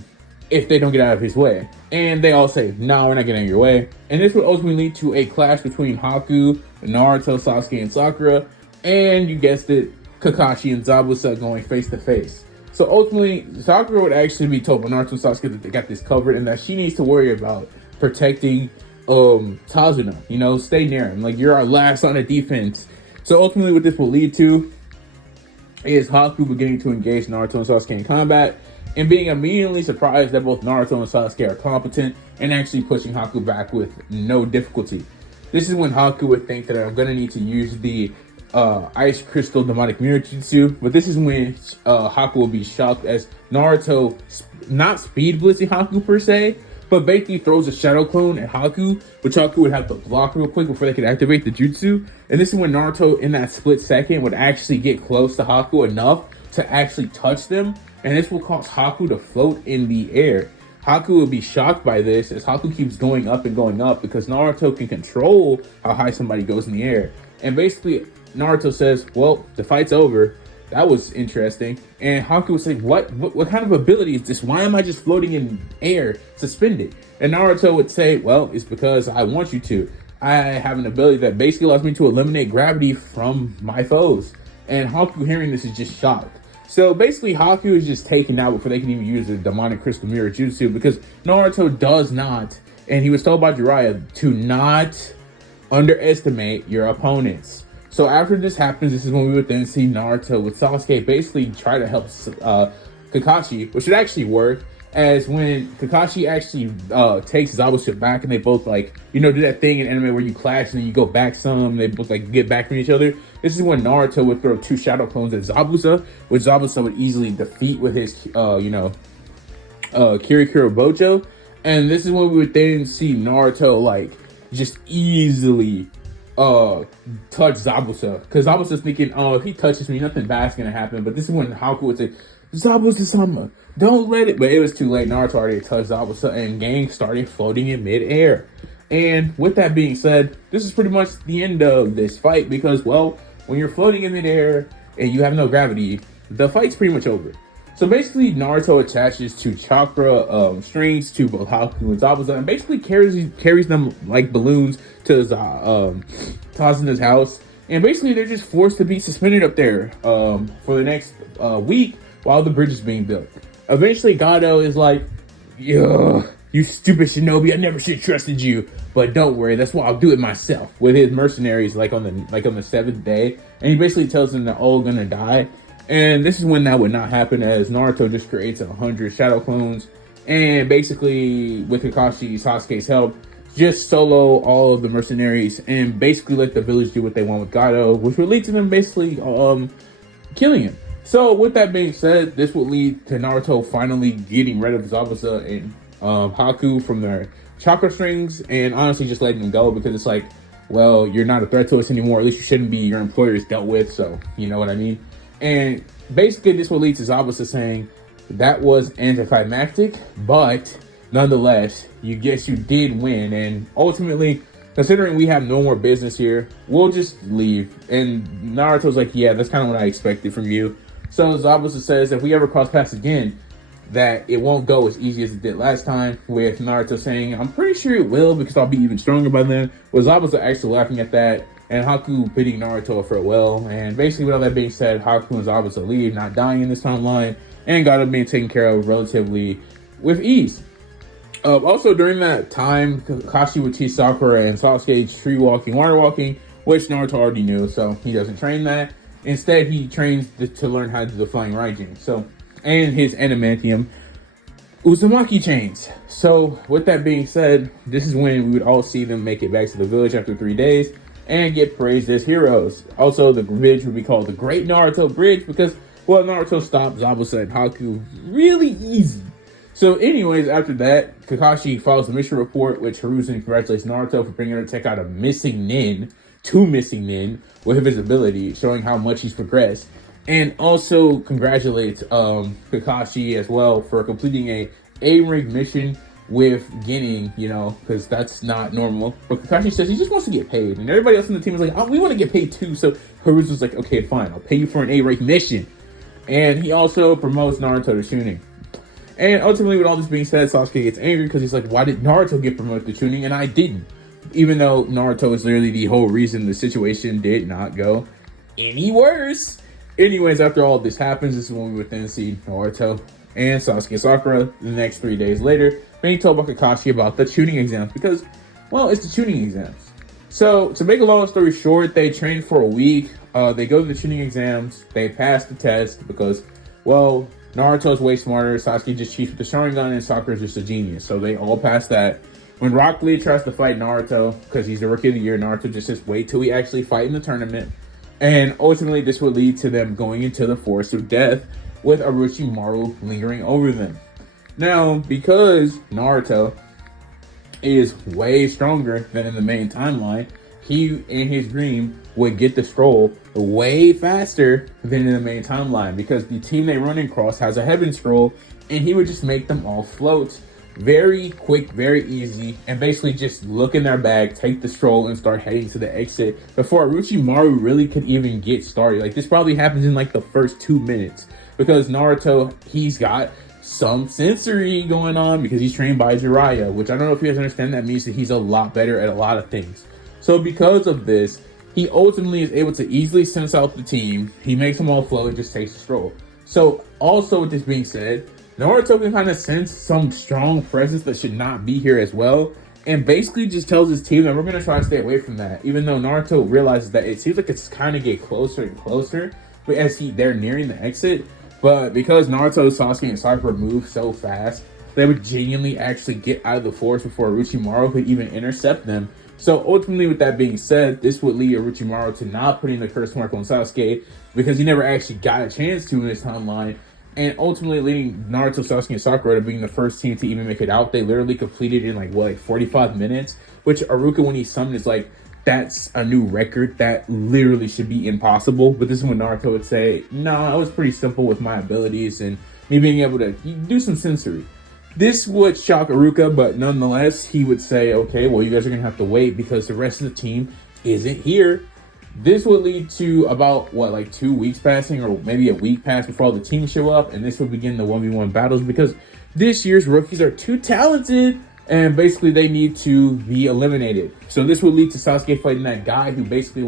if they don't get out of his way. And they all say, no, we're not getting in your way. And this would ultimately lead to a clash between Haku, Naruto, Sasuke, and Sakura. And you guessed it, Kakashi and Zabuza going face to face. So ultimately, Sakura would actually be told by Naruto and Sasuke that they got this covered and that she needs to worry about protecting Tazuna. Stay near him. You're our last on the defense. So ultimately, what this will lead to is Haku beginning to engage Naruto and Sasuke in combat and being immediately surprised that both Naruto and Sasuke are competent and actually pushing Haku back with no difficulty. This is when Haku would think that I'm going to need to use the Ice Crystal Demonic Mirror Jutsu, but this is when Haku will be shocked as Naruto, not speed blitzing Haku per se, but basically throws a Shadow Clone at Haku, which Haku would have to block real quick before they could activate the jutsu. And this is when Naruto, in that split second, would actually get close to Haku enough to actually touch them, and this will cause Haku to float in the air. Haku will be shocked by this as Haku keeps going up and going up because Naruto can control how high somebody goes in the air. And basically, Naruto says, well, the fight's over. That was interesting. And Haku would say, what kind of ability is this? Why am I just floating in air, suspended? And Naruto would say, well, it's because I want you to. I have an ability that basically allows me to eliminate gravity from my foes. And Haku, hearing this, is just shocked. So basically, Haku is just taken out before they can even use the demonic crystal mirror jutsu because Naruto does not, and he was told by Jiraiya to not underestimate your opponents. So after this happens, this is when we would then see Naruto with Sasuke basically try to help Kakashi, which would actually work. As when Kakashi actually takes Zabuza back, and they both do that thing in anime where you clash and then you go back some, and they both get back from each other. This is when Naruto would throw 2 shadow clones at Zabuza, which Zabuza would easily defeat with his Kirikuro Bojo. And this is when we would then see Naruto just easily touch Zabuza, because Zabuza's thinking, oh, if he touches me, nothing bad's gonna happen. But this is when Haku would say, Zabuza-sama, don't let it. But it was too late. Naruto already touched Zabuza, and gang started floating in midair. And with that being said, this is pretty much the end of this fight, because, well, when you're floating in midair and you have no gravity, the fight's pretty much over. So basically, Naruto attaches 2 chakra strings to both Haku and Zabuza, and basically carries them like balloons to Tazuna's house. And basically, they're just forced to be suspended up there for the next week while the bridge is being built. Eventually, Gado is like, "Yo, you stupid shinobi! I never should have trusted you. But don't worry, that's why I'll do it myself." With his mercenaries, on the 7th day, and he basically tells them they're all gonna die. And this is when that would not happen, as Naruto just creates 100 shadow clones, and basically with Kakashi Sasuke's help, just solo all of the mercenaries and basically let the village do what they want with Gado, which would lead to them basically killing him. So with that being said, this would lead to Naruto finally getting rid of Zabuza and Haku from their chakra strings, and honestly just letting them go, because it's like, well, you're not a threat to us anymore. At least you shouldn't be. Your employer is dealt with, so you know what I mean. And basically this will lead to Zabuza saying that was anticlimactic, but nonetheless, you did win. And ultimately, considering we have no more business here, we'll just leave. And Naruto's like, yeah, that's kind of what I expected from you. So Zabuza says if we ever cross paths again, that it won't go as easy as it did last time, with Naruto saying, I'm pretty sure it will, because I'll be even stronger by then. With Zabuza actually laughing at that, and Haku bidding Naruto a farewell. And basically, with all that being said, Haku and Zabuza leave, not dying in this timeline, and Gado being taken care of relatively with ease. Also, during that time, Kakashi would teach Sakura and Sasuke tree walking, water walking, which Naruto already knew, so he doesn't train that. Instead, he trains to learn how to do the flying Raijin. So, and his adamantium Uzumaki chains. So, with that being said, this is when we would all see them make it back to the village after 3 days and get praised as heroes. Also, the bridge would be called the Great Naruto Bridge because, well, Naruto stopped Zabuza and Haku really easy. So anyways, after that, Kakashi files the mission report, which Hiruzen congratulates Naruto for bringing her to check out a missing nin, 2 missing nin, with visibility, showing how much he's progressed. And also congratulates Kakashi as well for completing a rank mission with Genin, because that's not normal. But Kakashi says he just wants to get paid. And everybody else in the team is like, oh, we want to get paid too. So Hiruzen's like, okay, fine, I'll pay you for an A rank mission. And he also promotes Naruto to Chunin. And ultimately, with all this being said, Sasuke gets angry because he's like, why did Naruto get promoted to Chunin and I didn't? Even though Naruto is literally the whole reason the situation did not go any worse. Anyways, after all this happens, this is when we would then see Naruto and Sasuke and Sakura the next 3 days later being told by Kakashi about the Chunin exams because, well, it's the Chunin exams. So, to make a long story short, they trained for a week. They go to the Chunin exams. They pass the test because, well, Naruto's way smarter. Sasuke just cheats with the Sharingan, and Sakura's just a genius. So they all pass that. When Rock Lee tries to fight Naruto, because he's the Rookie of the Year, Naruto just says, wait till we actually fight in the tournament. And ultimately, this would lead to them going into the Forest of Death with Orochimaru lingering over them. Now, because Naruto is way stronger than in the main timeline, he, in his dream, would get the scroll way faster than in the main timeline because the team they run across has a heaven scroll, and he would just make them all float very quick, very easy, and basically just look in their bag, take the scroll, and start heading to the exit before Orochimaru really could even get started. Like, this probably happens in like the first 2 minutes because Naruto, he's got some sensory going on because he's trained by Jiraiya, which I don't know if you guys understand. That means that he's a lot better at a lot of things. So because of this, he ultimately is able to easily sense out the team. He makes them all float and just takes the scroll. So also with this being said, Naruto can kind of sense some strong presence that should not be here as well, and basically just tells his team that we're gonna try to stay away from that. Even though Naruto realizes that it seems like it's kind of get closer and closer, but as they're nearing the exit, but because Naruto, Sasuke, and Sakura move so fast, they would genuinely actually get out of the forest before Orochimaru could even intercept them. So ultimately, with that being said, this would lead Orochimaru to not putting the curse mark on Sasuke because he never actually got a chance to in his timeline, and ultimately leading Naruto, Sasuke, and Sakura to being the first team to even make it out. They literally completed in like 45 minutes, which Aruka, when he summoned, is like, that's a new record. That literally should be impossible. But this is when Naruto would say, no, I was pretty simple with my abilities and me being able to do some sensory. This would shock Aruka, but nonetheless, he would say, okay, well, you guys are going to have to wait because the rest of the team isn't here. This would lead to about, 2 weeks passing or maybe a week pass before all the teams show up, and this would begin the 1v1 battles because this year's rookies are too talented, and basically they need to be eliminated. So this would lead to Sasuke fighting that guy who basically,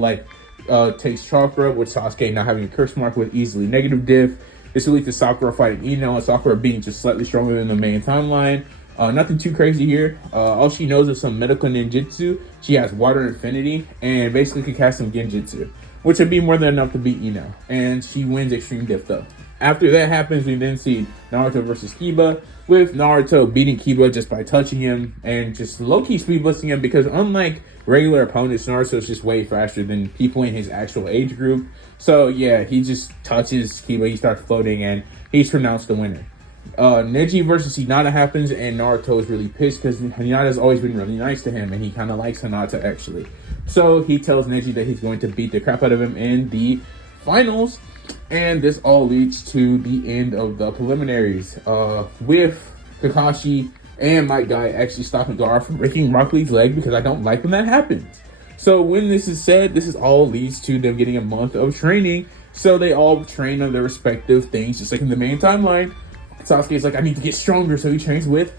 takes chakra, with Sasuke not having a curse mark with easily negative diff. This will lead to Sakura fighting Ino, and Sakura being just slightly stronger than the main timeline. Nothing too crazy here. All she knows is some medical ninjutsu. She has water infinity and basically can cast some genjutsu, which would be more than enough to beat Ino. And she wins extreme diff though. After that happens, we then see Naruto versus Kiba, with Naruto beating Kiba just by touching him and just low-key speed blitzing him because unlike regular opponents, Naruto's just way faster than people in his actual age group. So yeah, he just touches Kiba, he starts floating, and he's pronounced the winner. Neji versus Hinata happens, and Naruto is really pissed because Hinata's always been really nice to him, and he kind of likes Hinata actually. So he tells Neji that he's going to beat the crap out of him in the finals, and this all leads to the end of the preliminaries, with Kakashi and my guy actually stopping Gaara from breaking Rock Lee's leg because I don't like when that happens. So when this is said, this is all leads to them getting a month of training, so they all train on their respective things, just like in the main timeline. Sasuke's like, I need to get stronger, so he trains with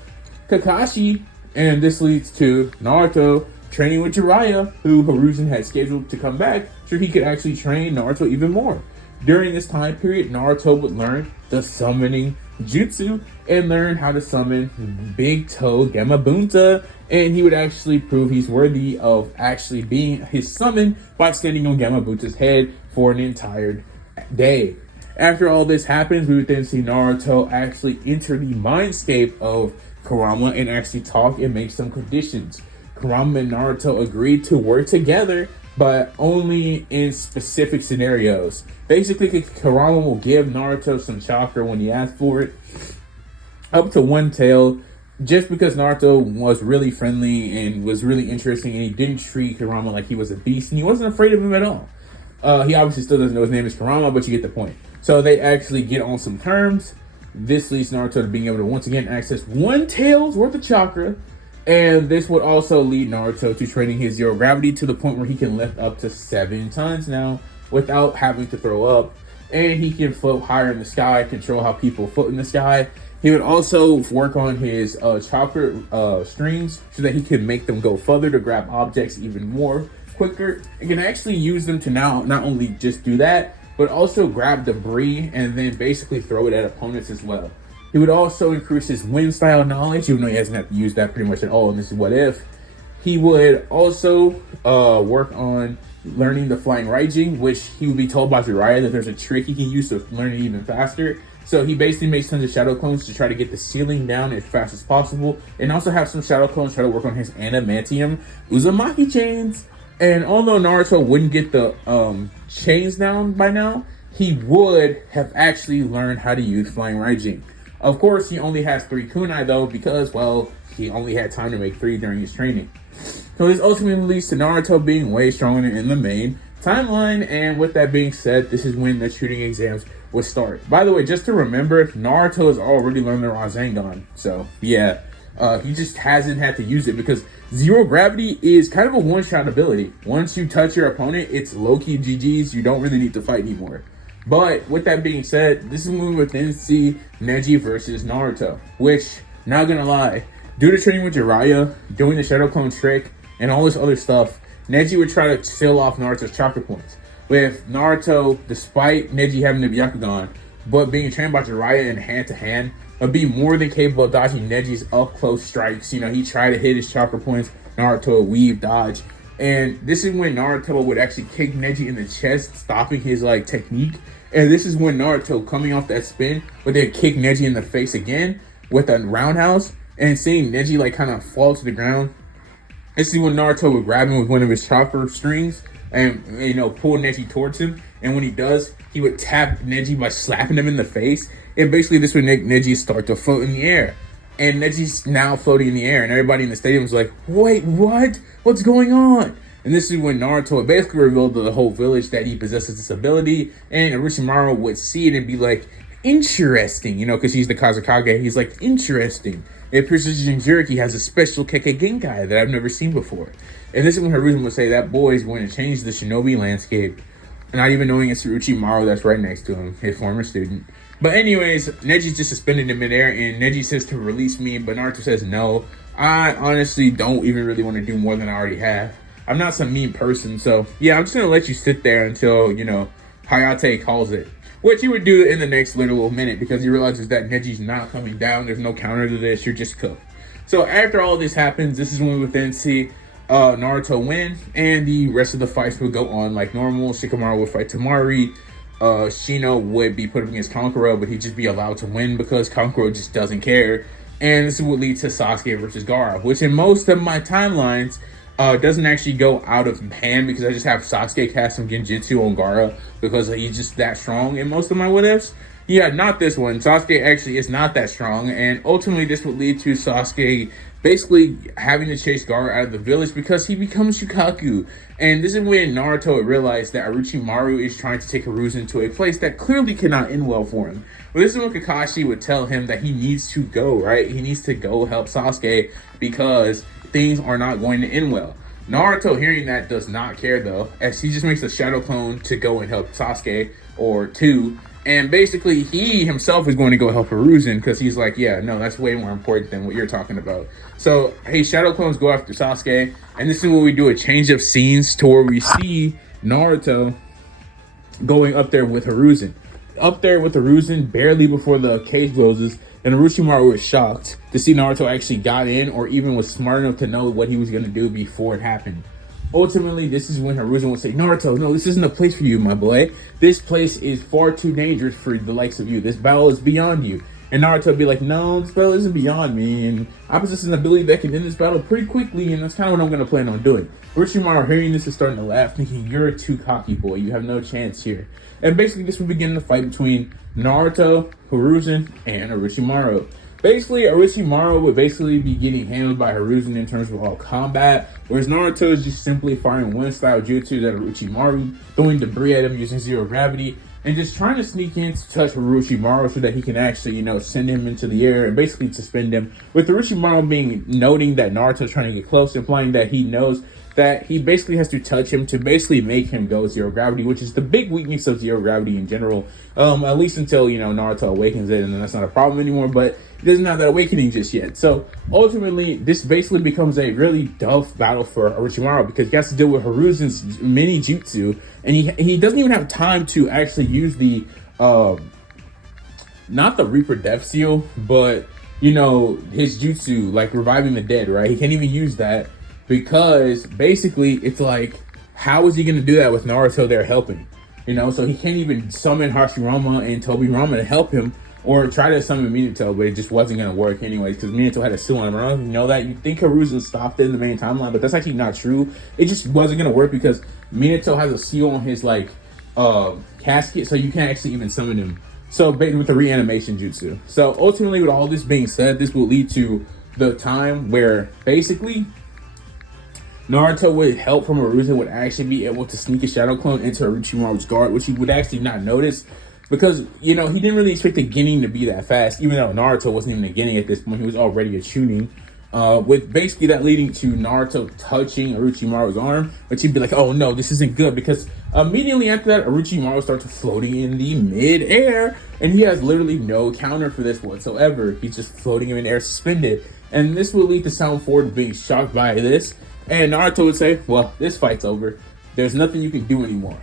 Kakashi, and this leads to Naruto training with Jiraiya, who Hiruzen had scheduled to come back so he could actually train Naruto even more. During this time period, Naruto would learn the summoning jutsu and learn how to summon Big Toe Gamabunta, and he would actually prove he's worthy of actually being his summon by standing on Gamabunta's head for an entire day. After all this happens, we would then see Naruto actually enter the mindscape of Kurama and actually talk and make some conditions. Kurama and Naruto agreed to work together, but only in specific scenarios. Basically, Kurama will give Naruto some chakra when he asks for it, up to one tail, just because Naruto was really friendly and was really interesting, and he didn't treat Kurama like he was a beast, and he wasn't afraid of him at all. He obviously still doesn't know his name is Kurama, but you get the point. So they actually get on some terms. This leads Naruto to being able to once again access one tail's worth of chakra, and this would also lead Naruto to training his zero gravity to the point where he can lift up to 7 tons now without having to throw up, and he can float higher in the sky, control how people float in the sky. He would also work on his chakra strings so that he can make them go further to grab objects even more quicker, and can actually use them to now not only just do that, but also grab debris and then basically throw it at opponents as well. He would also increase his wind style knowledge, even though he doesn't have to use that pretty much at all, and this is what if. He would also work on learning the flying Raijin, which he would be told by Jiraiya that there's a trick he can use to learn it even faster. So he basically makes tons of shadow clones to try to get the ceiling down as fast as possible, and also have some shadow clones try to work on his adamantium Uzumaki chains. And although Naruto wouldn't get the chains down by now, he would have actually learned how to use Flying Raijin. Of course, he only has 3 kunai though, because, well, he only had time to make 3 during his training. So this ultimately leads to Naruto being way stronger in the main timeline, and with that being said, this is when the shooting exams would start. By the way, just to remember, Naruto has already learned the Rasengan, so yeah. He just hasn't had to use it because zero gravity is kind of a one-shot ability. Once you touch your opponent, it's low-key GG's. You don't really need to fight anymore. But with that being said, this is when we would then see Neji versus Naruto, which, not gonna lie, due to training with Jiraiya, doing the Shadow Clone trick, and all this other stuff, Neji would try to seal off Naruto's chakra points. With Naruto, despite Neji having the Byakugan, but being trained by Jiraiya in hand-to-hand, would be more than capable of dodging Neji's up-close strikes. You know, he tried to hit his chakra points, Naruto would weave, dodge. And this is when Naruto would actually kick Neji in the chest, stopping his like technique. And this is when Naruto, coming off that spin, would then kick Neji in the face again with a roundhouse, and seeing Neji like kind of fall to the ground. This is when Naruto would grab him with one of his chakra strings and, you know, pull Neji towards him. And when he does, he would tap Neji by slapping him in the face. And basically this would make Neji start to float in the air. And Neji's now floating in the air, and everybody in the stadium was like, wait, what? What's going on? And this is when Naruto basically revealed to the whole village that he possesses this ability, and Orochimaru would see it and be like, interesting, you know, because he's the Kazekage. He's like, interesting. It appears that Jinchuriki has a special Kekkei Genkai that I've never seen before. And this is when Hiruzen would say that boy is going to change the shinobi landscape, not even knowing it's Orochimaru that's right next to him, his former student. But anyways, Neji's just suspended in midair, and Neji says to release me, but Naruto says no. I honestly don't even really want to do more than I already have. I'm not some mean person, so yeah, I'm just going to let you sit there until, you know, Hayate calls it. Which he would do in the next literal minute, because he realizes that Neji's not coming down. There's no counter to this. You're just cooked. So after all this happens, this is when we would then see Naruto win, and the rest of the fights would go on like normal. Shikamaru would fight Temari. Shino would be put up against Kankuro, but he'd just be allowed to win because Kankuro just doesn't care. And this would lead to Sasuke versus Gaara, which in most of my timelines doesn't actually go out of hand, because I just have Sasuke cast some Genjutsu on Gaara because he's just that strong in most of my what-ifs. Yeah, not this one. Sasuke actually is not that strong, and ultimately this would lead to Sasuke basically having to chase Gaara out of the village because he becomes Shukaku. And this is when Naruto realized that Orochimaru is trying to take Hiruzen to a place that clearly cannot end well for him. But this is when Kakashi would tell him that he needs to go, right? He needs to go help Sasuke because things are not going to end well. Naruto, hearing that, does not care though, as he just makes a shadow clone to go and help Sasuke, or two. And basically, he himself is going to go help Hiruzen because he's like, yeah, no, that's way more important than what you're talking about. So, hey, shadow clones go after Sasuke. And this is when we do a change of scenes to where we see Naruto going up there with Hiruzen. Up there with Hiruzen barely before the cage closes. And Orochimaru was shocked to see Naruto actually got in, or even was smart enough to know what he was going to do before it happened. Ultimately, this is when Hiruzen would say, Naruto, no, this isn't a place for you, my boy. This place is far too dangerous for the likes of you. This battle is beyond you. And Naruto would be like, no, this battle isn't beyond me. And I possess an ability that can end this battle pretty quickly. And that's kind of what I'm going to plan on doing. Orochimaru, hearing this, is starting to laugh, thinking, you're too cocky, boy. You have no chance here. And basically, this would begin the fight between Naruto, Hiruzen, and Orochimaru. Basically, Orochimaru would basically be getting handled by Hiruzen in terms of all combat, whereas Naruto is just simply firing one style jutsu at Orochimaru, throwing debris at him using zero gravity, and just trying to sneak in to touch Orochimaru so that he can actually, you know, send him into the air and basically suspend him. With Orochimaru being noting that Naruto's trying to get close, implying that he knows that he basically has to touch him to basically make him go zero gravity, which is the big weakness of zero gravity in general, at least until, you know, Naruto awakens it, and then that's not a problem anymore, but he doesn't have that awakening just yet. So ultimately, this basically becomes a really tough battle for Orochimaru because he has to deal with Hiruzen's mini jutsu, and he doesn't even have time to actually use the, not the Reaper Death Seal, but, you know, his jutsu, like reviving the dead, right? He can't even use that. Because basically, it's like, how is he going to do that with Naruto there helping? You know, so he can't even summon Hashirama and Tobirama to help him, or try to summon Minato, but it just wasn't going to work anyways, because Minato had a seal on him. I don't know if you know that. You think Hiruzen stopped it in the main timeline, but that's actually not true. It just wasn't going to work because Minato has a seal on his, like, casket, so you can't actually even summon him. So, with the reanimation jutsu. So, ultimately, with all this being said, this will lead to the time where, basically, Naruto, with help from Hiruzen, would actually be able to sneak a shadow clone into Orochimaru's guard, which he would actually not notice because, you know, he didn't really expect the Genin to be that fast, even though Naruto wasn't even a Genin at this point. He was already a Chunin. With basically that leading to Naruto touching Orochimaru's arm, which he'd be like, oh no, this isn't good, because immediately after that, Orochimaru starts floating in the mid-air, and he has literally no counter for this whatsoever. He's just floating in air suspended, and this will lead to Sound Ford being shocked by this. And Naruto would say, well, this fight's over. There's nothing you can do anymore.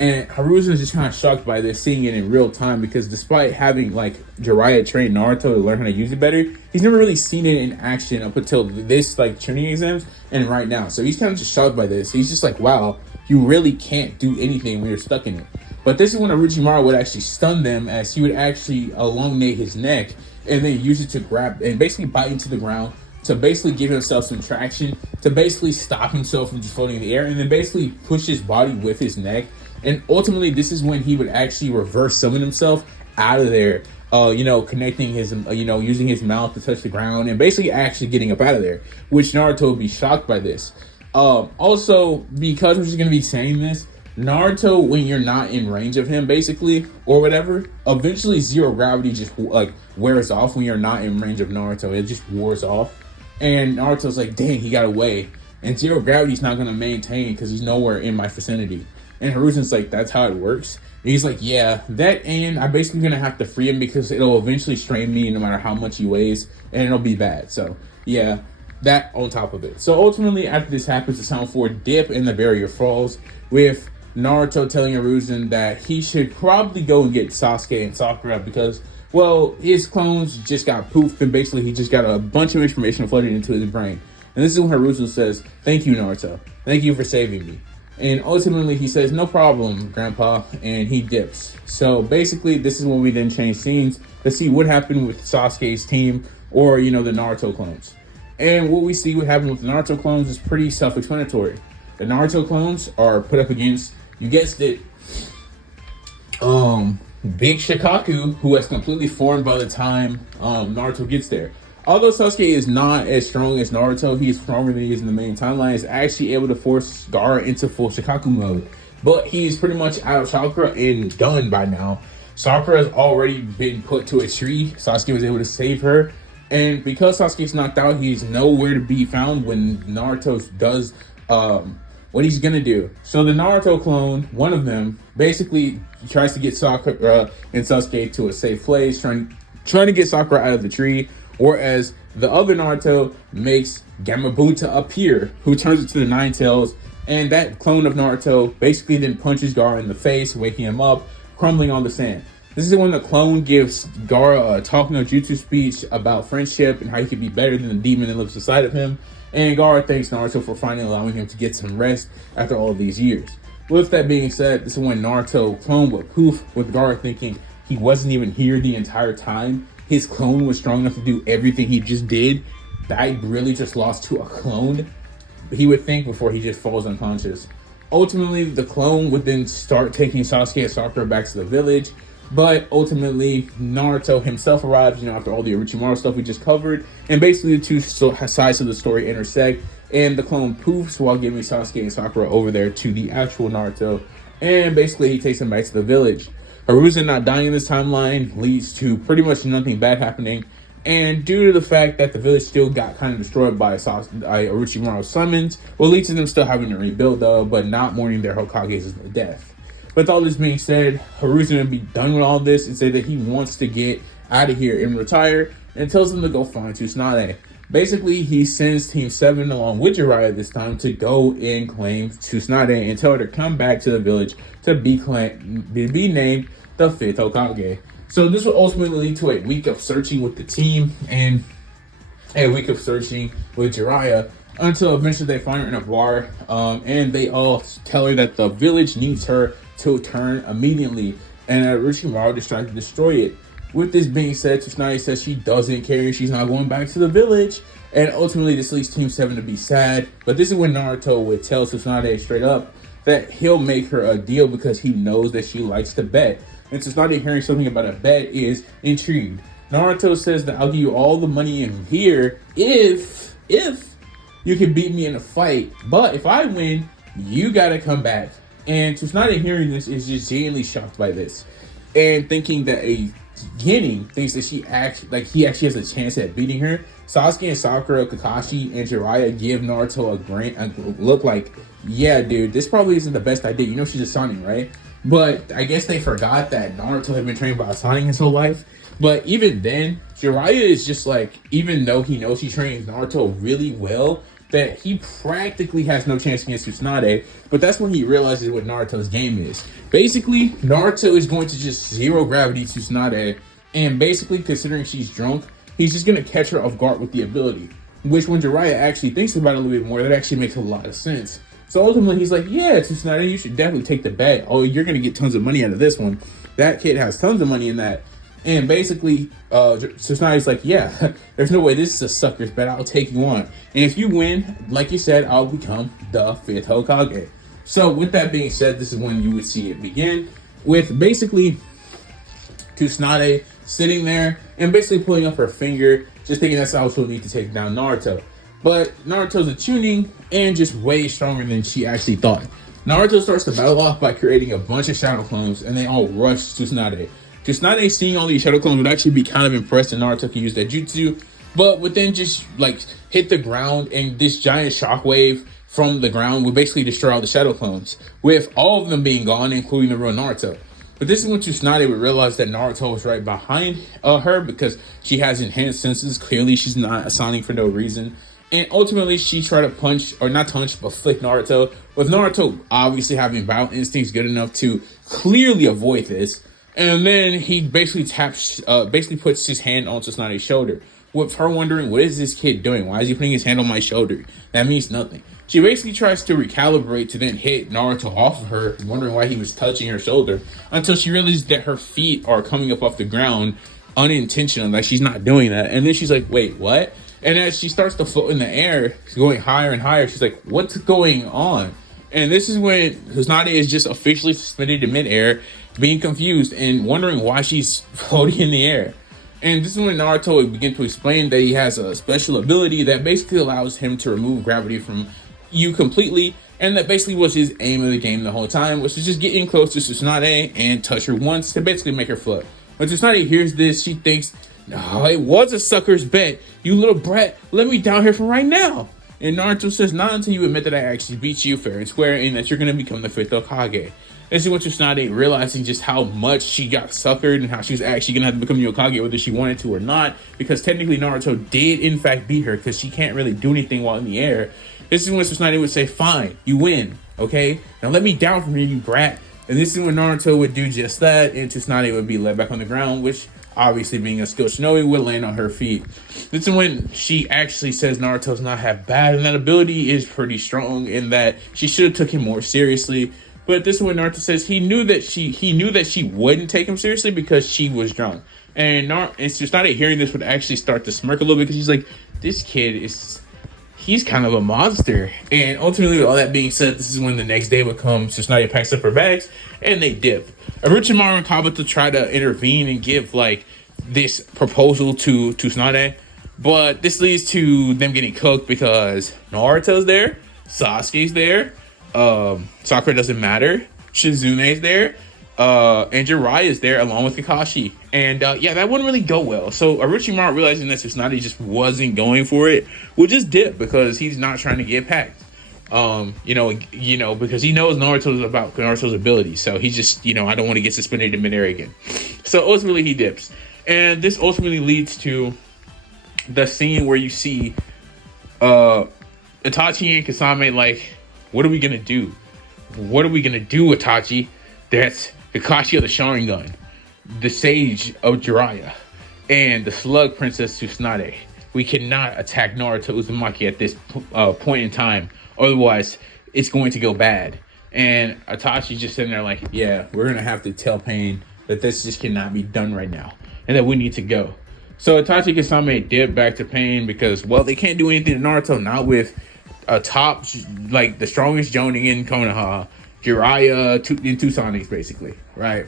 And Hiruzen is just kind of shocked by this, seeing it in real time, because despite having like Jiraiya train Naruto to learn how to use it better, he's never really seen it in action up until this like training exams and right now. So he's kind of just shocked by this. He's just like, wow, you really can't do anything when you're stuck in it. But this is when Orochimaru would actually stun them, as he would actually elongate his neck and then use it to grab and basically bite into the ground to basically give himself some traction, to basically stop himself from just floating in the air, and then basically push his body with his neck. And ultimately, this is when he would actually reverse summon himself out of there, connecting his, using his mouth to touch the ground and basically actually getting up out of there, which Naruto would be shocked by this. Also, because we're just going to be saying this, Naruto, when you're not in range of him, basically, or whatever, eventually zero gravity just like wears off when you're not in range of Naruto. It just wears off. And Naruto's like, dang, he got away. And zero gravity's not going to maintain because he's nowhere in my vicinity. And Hiruzen's like, that's how it works. And he's like, yeah, that, and I'm basically going to have to free him because it'll eventually strain me no matter how much he weighs, and it'll be bad. So, yeah, that on top of it. So ultimately, after this happens, the Sound 4 dip and the barrier falls, with Naruto telling Hiruzen that he should probably go and get Sasuke and Sakura because, well, his clones just got poofed, and basically he just got a bunch of information flooded into his brain. And this is when Hiruzen says, thank you, Naruto. Thank you for saving me. And ultimately he says, no problem, Grandpa, and he dips. So basically this is when we then change scenes to see what happened with Sasuke's team, or, the Naruto clones. And what we see what happened with the Naruto clones is pretty self-explanatory. The Naruto clones are put up against, you guessed it, Big Shikaku, who has completely formed by the time Naruto gets there. Although Sasuke is not as strong as Naruto, he is stronger than he is in the main timeline, is actually able to force Gaara into full Shikaku mode. But he's pretty much out of chakra and done by now. Sakura has already been put to a tree. Sasuke was able to save her. And because Sasuke's knocked out, he's nowhere to be found when Naruto does what he's gonna do. So the Naruto clone, one of them, basically tries to get Sakura and Sasuke to a safe place, trying to get Sakura out of the tree, whereas the other Naruto makes Gamabunta appear, who turns into the Nine Tails, and that clone of Naruto basically then punches Gaara in the face, waking him up, crumbling on the sand. This is when the clone gives Gaara a talk no jutsu speech about friendship and how he could be better than the demon that lives inside of him. And Gaara thanks Naruto for finally allowing him to get some rest after all of these years. With that being said, this is when Naruto clone would poof, with Gaara thinking he wasn't even here the entire time. His clone was strong enough to do everything he just did. I really just lost to a clone, he would think, before he just falls unconscious. Ultimately, the clone would then start taking Sasuke and Sakura back to the village. But ultimately, Naruto himself arrives, after all the Orochimaru stuff we just covered. And basically the two sides of the story intersect. And the clone poofs while giving Sasuke and Sakura over there to the actual Naruto. And basically he takes them back to the village. Hiruzen not dying in this timeline leads to pretty much nothing bad happening. And due to the fact that the village still got kind of destroyed by Orochimaru's summons, will lead to them still having to rebuild though, but not mourning their Hokage's death. With all this being said, Hiruzen would be done with all this and say that he wants to get out of here and retire, and tells them to go find Tsunade. Basically, he sends Team 7 along with Jiraiya this time to go and claim Tsunade and tell her to come back to the village to be named the 5th Hokage. So this will ultimately lead to a week of searching with the team and a week of searching with Jiraiya, until eventually they find her in a bar, and they all tell her that the village needs her to turn immediately, and Orochimaru just tried to destroy it. With this being said, Tsunade says she doesn't care, she's not going back to the village, and ultimately this leads Team 7 to be sad. But this is when Naruto would tell Tsunade straight up that he'll make her a deal because he knows that she likes to bet. And Tsunade hearing something about a bet is intrigued. Naruto says that I'll give you all the money in here if you can beat me in a fight, but if I win, you gotta come back. And Tsunade hearing this is just genuinely shocked by this, and thinking that Ginny thinks that he actually has a chance at beating her. Sasuke and Sakura, Kakashi, and Jiraiya give Naruto a look like, yeah, dude, this probably isn't the best idea. She's a Sonic, right? But I guess they forgot that Naruto had been trained by a Sonic his whole life. But even then, Jiraiya is just like, even though he knows he trains Naruto really well, that he practically has no chance against Tsunade. But that's when he realizes what Naruto's game is. Basically, Naruto is going to just zero gravity Tsunade, and basically, considering she's drunk, he's just going to catch her off guard with the ability. Which, when Jiraiya actually thinks about it a little bit more, that actually makes a lot of sense. So ultimately, he's like, yeah, Tsunade, you should definitely take the bet. Oh, you're going to get tons of money out of this one. That kid has tons of money in that. And basically, Tsunade's like, yeah, there's no way this is a sucker's bet. I'll take you on. And if you win, like you said, I'll become the 5th Hokage. So with that being said, this is when you would see it begin. With basically Tsunade sitting there and basically pulling up her finger, just thinking that's how she'll need to take down Naruto. But Naruto's attuning and just way stronger than she actually thought. Naruto starts the battle off by creating a bunch of shadow clones, and they all rush Tsunade. Tsunade, seeing all these shadow clones, would actually be kind of impressed that Naruto could use that jutsu, but would then just like hit the ground, and this giant shockwave from the ground would basically destroy all the shadow clones, with all of them being gone, including the real Naruto. But this is when Tsunade would realize that Naruto was right behind her because she has enhanced senses. Clearly, she's not assigning for no reason. And ultimately, she tried to punch, or not punch, but flick Naruto. With Naruto obviously having battle instincts good enough to clearly avoid this. And then he basically basically puts his hand on Tsunade's shoulder, with her wondering, what is this kid doing? Why is he putting his hand on my shoulder? That means nothing. She basically tries to recalibrate to then hit Naruto off of her, wondering why he was touching her shoulder, until she realizes that her feet are coming up off the ground unintentionally, like she's not doing that. And then she's like, wait, what? And as she starts to float in the air, going higher and higher, she's like, what's going on? And this is when Tsunade is just officially suspended in midair, being confused and wondering why she's floating in the air. And this is when Naruto would begin to explain that he has a special ability that basically allows him to remove gravity from you completely, and that basically was his aim of the game the whole time, was to just get in close to Tsunade and touch her once to basically make her float. When Tsunade hears this, she thinks, no, it was a sucker's bet. You little brat, let me down here for right now. And Naruto says, not until you admit that I actually beat you fair and square and that you're going to become the 5th Hokage. This is when Tsunade realizing just how much she got suckered and how she was actually going to have to become the Hokage whether she wanted to or not, because technically Naruto did in fact beat her because she can't really do anything while in the air. This is when Tsunade would say, fine, you win, okay? Now let me down from here, you brat. And this is when Naruto would do just that, and Tsunade would be led back on the ground, which obviously being a skilled shinobi would land on her feet. This is when she actually says Naruto's not half bad, and that ability is pretty strong, and that she should have took him more seriously. But this is when Naruto says he knew that she wouldn't take him seriously because she was drunk. And Tsunade hearing this would actually start to smirk a little bit because she's like, this kid he's kind of a monster. And ultimately, with all that being said, this is when the next day would come. Tsunade packs up her bags and they dip. Orochimaru and Kabuto try to intervene and give like this proposal to Tsunade, but this leads to them getting cooked because Naruto's there, Sasuke's there, Sakura doesn't matter, Shizune's there, and Jiraiya's there along with Kakashi. And yeah, that wouldn't really go well. So Orochimaru, realizing that Tsunade just wasn't going for it, would just dip because he's not trying to get packed. You know, because he knows Naruto's about Naruto's ability. So he just, I don't want to get suspended in midair again. So ultimately he dips. And this ultimately leads to the scene where you see Itachi and Kasame like, what are we going to do? What are we going to do, Itachi? That's Kakashi of the Sharingan, the Sage of Jiraiya, and the Slug Princess Tsunade. We cannot attack Naruto Uzumaki at this point in time. Otherwise, it's going to go bad. And Itachi's just sitting there like, yeah, we're going to have to tell Pain that this just cannot be done right now and that we need to go. So Itachi and Kasame dip back to Pain because, well, they can't do anything to Naruto, not with a top, like the strongest Jonin in Konoha, Jiraiya, and Tusanis, basically, right?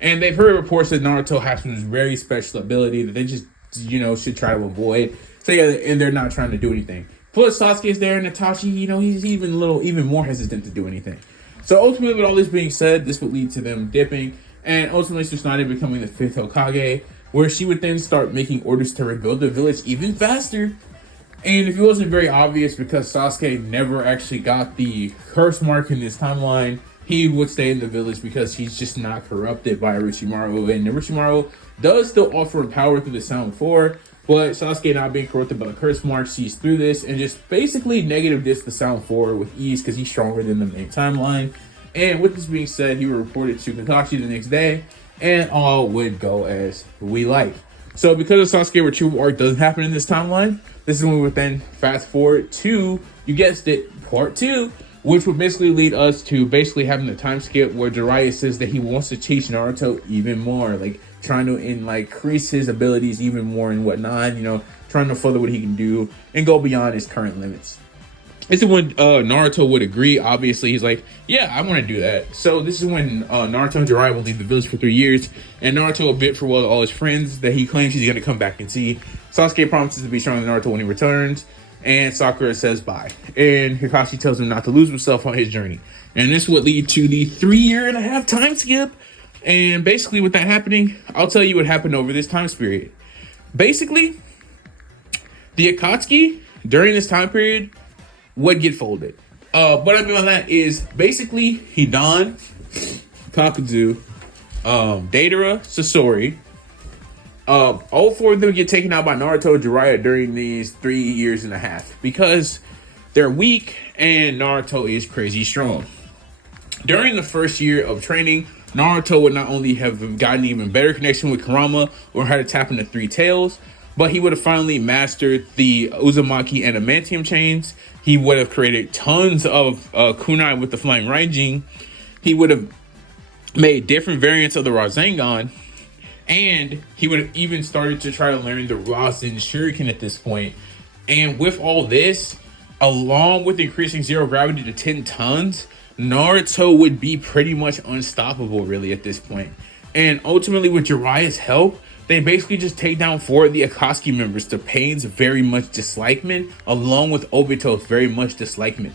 And they've heard reports that Naruto has some very special ability that they just, should try to avoid. So yeah, and they're not trying to do anything. Plus, Sasuke's there, and Itachi, he's even more hesitant to do anything. So ultimately, with all this being said, this would lead to them dipping, and ultimately Tsunade becoming the 5th Hokage, where she would then start making orders to rebuild the village even faster. And if it wasn't very obvious, because Sasuke never actually got the curse mark in this timeline, he would stay in the village because he's just not corrupted by Orochimaru. And Orochimaru does still offer power through the Sound 4, But Sasuke, not being corrupted by the curse mark, sees through this and just basically negative discs the sound forward with ease because he's stronger than the main timeline. And with this being said, he reported to Kakashi the next day, and all would go as we like. So because of Sasuke retrieval arc doesn't happen in this timeline, this is when we would then fast forward to, you guessed it, part 2, which would basically lead us to basically having the time skip where Jiraiya says that he wants to teach Naruto even more, like trying to increase his abilities even more and whatnot, trying to further what he can do and go beyond his current limits. This is when Naruto would agree. Obviously, he's like, yeah, I want to do that. So this is when Naruto and Jiraiya will leave the village for 3 years, and Naruto will bid farewell to all his friends that he claims he's going to come back and see. Sasuke promises to be stronger than Naruto when he returns, and Sakura says bye. And Kakashi tells him not to lose himself on his journey. And this would lead to the 3.5-year time skip. And basically with that happening, I'll tell you what happened over this time period. Basically, the Akatsuki during this time period would get folded. What I mean by that is basically Hidan, Kakuzu, Deidara, Sasori, all 4 of them get taken out by Naruto and Jiraiya during these 3.5 years because they're weak and Naruto is crazy strong. During the first year of training, Naruto would not only have gotten even better connection with Kurama or how to tap into 3 tails, but he would have finally mastered the Uzumaki and Adamantium chains. He would have created tons of kunai with the Flying Raijin. He would have made different variants of the Rasengan. And he would have even started to try to learn the Rasen Shuriken at this point. And with all this, along with increasing zero gravity to 10 tons, Naruto would be pretty much unstoppable really at this point. And ultimately with Jiraiya's help, they basically just take down 4 of the Akatsuki members to Pain's very much dislikement, along with Obito's very much dislikement.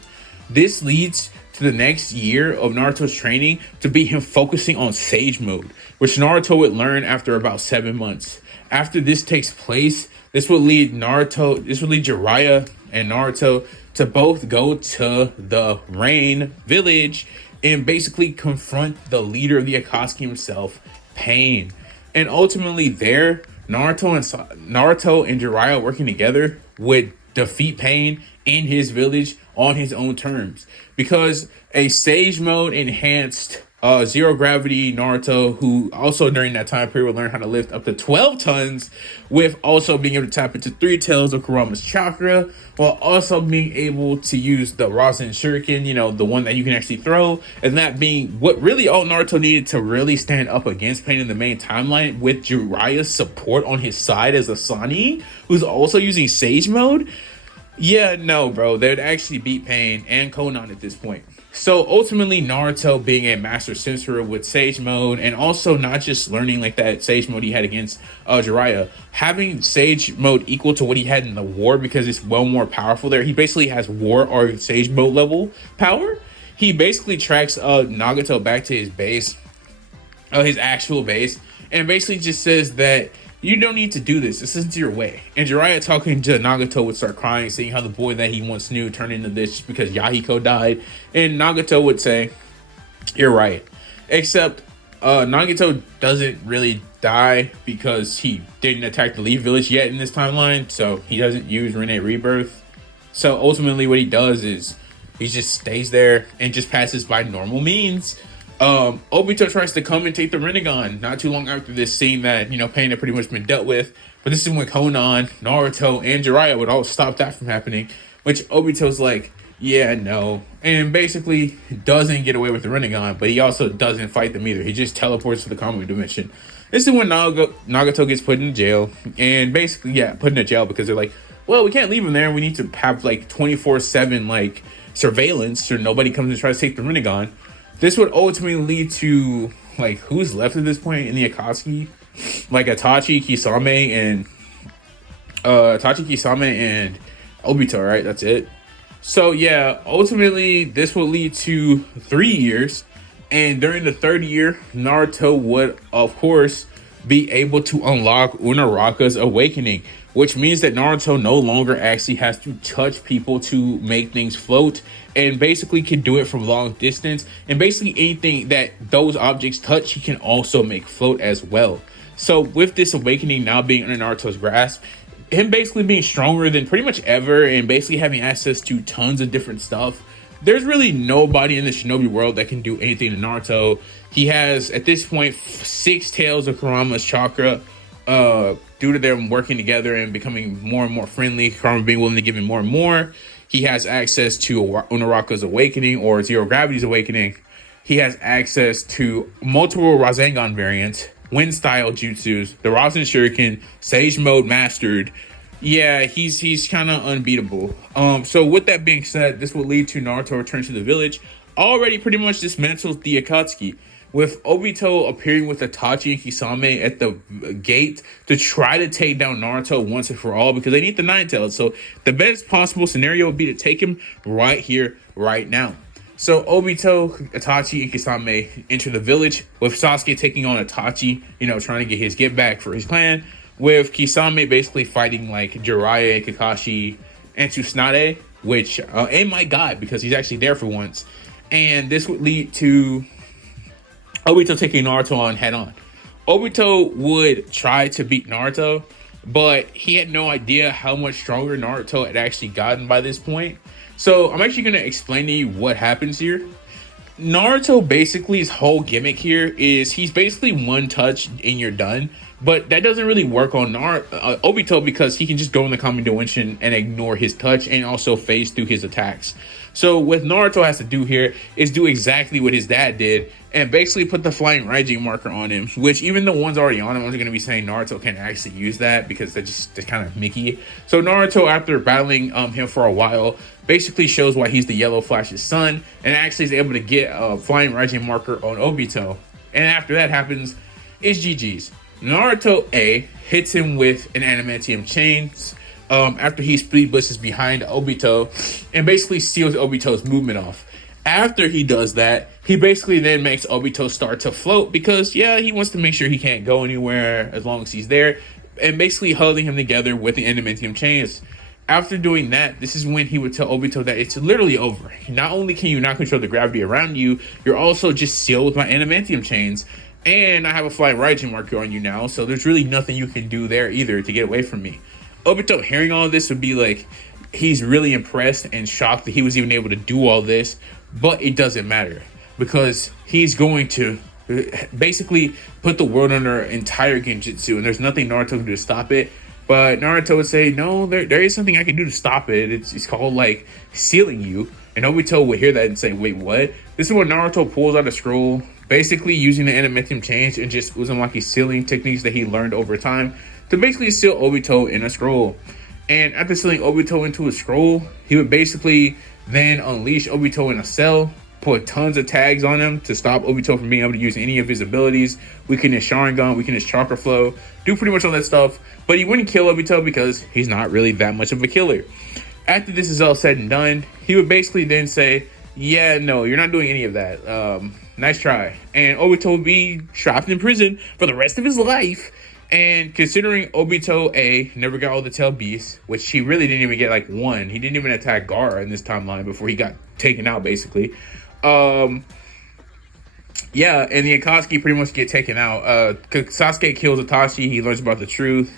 This leads to the next year of Naruto's training to be him focusing on Sage Mode, which Naruto would learn after about 7 months. After this takes place, this would lead Jiraiya and Naruto to both go to the Rain Village and basically confront the leader of the Akatsuki himself, Pain. And ultimately there, Naruto and Jiraiya working together would defeat Pain in his village on his own terms. Because a Sage Mode enhanced zero gravity Naruto, who also during that time period would learn how to lift up to 12 tons, with also being able to tap into 3 tails of Kurama's chakra, while also being able to use the Rasen Shuriken, the one that you can actually throw, and that being what really all Naruto needed to really stand up against Pain in the main timeline, with Jiraiya's support on his side as Asani, who's also using Sage Mode. Yeah, no, bro, they would actually beat Pain and Konan at this point. So ultimately, Naruto being a master sorcerer with Sage Mode, and also not just learning like that Sage Mode he had against Jiraiya, having Sage Mode equal to what he had in the war because it's well more powerful there. He basically has war or Sage Mode level power. He basically tracks Nagato back to his base, his actual base, and basically just says that you don't need to do this. This isn't your way. And Jiraiya talking to Nagato would start crying, seeing how the boy that he once knew turned into this just because Yahiko died. And Nagato would say, you're right. Except Nagato doesn't really die because he didn't attack the Leaf Village yet in this timeline. So he doesn't use Rinne Rebirth. So ultimately what he does is he just stays there and just passes by normal means. Obito tries to come and take the Rinnegan not too long after this, scene that, Pain had pretty much been dealt with. But this is when Konan, Naruto, and Jiraiya would all stop that from happening, which Obito's like, yeah, no. And basically doesn't get away with the Rinnegan, but he also doesn't fight them either. He just teleports to the comic dimension. This is when Nagato gets put in jail, and basically, put in a jail because they're like, well, we can't leave him there. We need to have 24/7 surveillance so nobody comes and tries to take the Rinnegan. This would ultimately lead to who's left at this point in the Akatsuki, Itachi, Kisame, and Obito, right? That's it. So yeah, ultimately this will lead to 3 years, and during the 3rd year, Naruto would of course be able to unlock Uraraka's awakening, which means that Naruto no longer actually has to touch people to make things float, and basically can do it from long distance, and basically anything that those objects touch he can also make float as well. So with this awakening now being under Naruto's grasp, him basically being stronger than pretty much ever and basically having access to tons of different stuff. There's really nobody in the shinobi world that can do anything to Naruto. He has, at this point, 6 tails of Kurama's chakra. Due to them working together and becoming more and more friendly, Kurama being willing to give him more and more. He has access to Uraraka's awakening or Zero Gravity's awakening. He has access to multiple Rasengan variants, wind style jutsus, the Rasen Shuriken, Sage Mode mastered. Yeah, he's kind of unbeatable. So with that being said, this will lead to Naruto return to the village, already pretty much dismantled the Akatsuki, with Obito appearing with Itachi and Kisame at the gate to try to take down Naruto once and for all, because they need the Nine Tails. So the best possible scenario would be to take him right here, right now. So Obito, Itachi, and Kisame enter the village, with Sasuke taking on Itachi, trying to get his get back for his clan, with Kisame basically fighting like Jiraiya, Kakashi, and Tsunade, which ain't my guy because he's actually there for once. And this would lead to Obito taking Naruto on head on. Obito would try to beat Naruto, but he had no idea how much stronger Naruto had actually gotten by this point. So I'm actually going to explain to you what happens here. Naruto, basically, his whole gimmick here is he's basically one touch and you're done. But that doesn't really work on Obito because he can just go in the Kami Denshin and ignore his touch and also phase through his attacks. So what Naruto has to do here is do exactly what his dad did and basically put the flying Raijin marker on him, which even the ones already on him, I'm going to be saying Naruto can't actually use that because they're kind of Mickey. So Naruto, after battling him for a while, basically shows why he's the Yellow Flash's son and actually is able to get a flying Raijin marker on Obito. And after that happens, it's GG's. Naruto A hits him with an adamantium chains after he speed blitzes behind Obito and basically seals Obito's movement off. After he does that, he basically then makes Obito start to float because, yeah, he wants to make sure he can't go anywhere as long as he's there, and basically holding him together with the adamantium chains. After doing that, this is when he would tell Obito that it's literally over. Not only can you not control the gravity around you, you're also just sealed with my adamantium chains. And I have a flying Raijin marker on you now, so there's really nothing you can do there either to get away from me. Obito, hearing all this, would be like, he's really impressed and shocked that he was even able to do all this, but it doesn't matter because he's going to basically put the world under entire genjutsu, and there's nothing Naruto can do to stop it. But Naruto would say, no, there is something I can do to stop it. It's called, like, sealing you. And Obito would hear that and say, wait, what? This is when Naruto pulls out a scroll, basically using the adamantium chains and just Uzumaki sealing techniques that he learned over time to basically seal Obito in a scroll. And after sealing Obito into a scroll, he would basically then unleash Obito in a cell, put tons of tags on him to stop Obito from being able to use any of his abilities, weaken his Sharingan, weaken his chakra flow, do pretty much all that stuff. But he wouldn't kill Obito because he's not really that much of a killer. After this is all said and done, he would basically then say, yeah, no, you're not doing any of that. Nice try. And Obito would be trapped in prison for the rest of his life. And considering Obito A never got all the tail beasts, which he really didn't even get like one. He didn't even attack Gaara in this timeline before he got taken out, basically. Yeah, and the Akatsuki pretty much get taken out. Sasuke kills Itachi. He learns about the truth.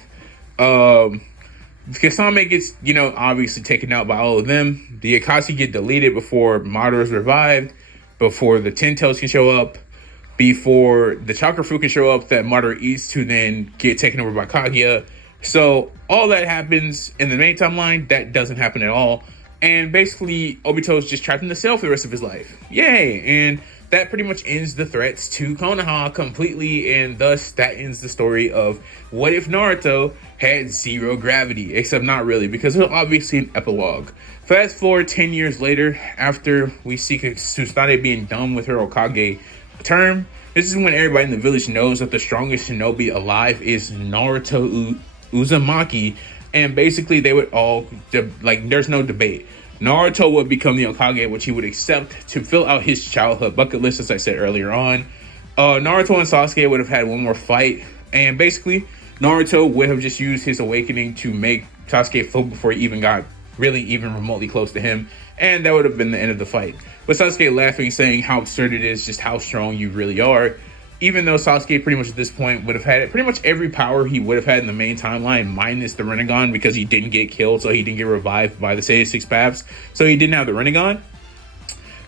Kisame gets, obviously taken out by all of them. The Akatsuki get deleted before Madara is revived, before the Ten Tails can show up, before the chakra fruit can show up that Madara eats to then get taken over by Kaguya. So all that happens in the main timeline. That doesn't happen at all. And basically, Obito is just trapped in the cell for the rest of his life. Yay! And that pretty much ends the threats to Konoha completely, and thus that ends the story of what if Naruto had zero gravity, except not really, because it's obviously an epilogue. Fast forward 10 years later, after we see Tsunade being done with her Hokage term, this is when everybody in the village knows that the strongest shinobi alive is Naruto Uzumaki, and basically they would all, there's no debate. Naruto would become the Hokage, which he would accept to fill out his childhood bucket list, as I said earlier on. Naruto and Sasuke would have had one more fight, and basically Naruto would have just used his awakening to make Sasuke float before he even got really even remotely close to him, and that would have been the end of the fight. But Sasuke laughing, saying how absurd it is, just how strong you really are. even though Sasuke pretty much at this point would have had pretty much every power he would have had in the main timeline minus the Rinnegan, because he didn't get killed, so he didn't get revived by the Saiyan Six Paths, so he didn't have the Rinnegan.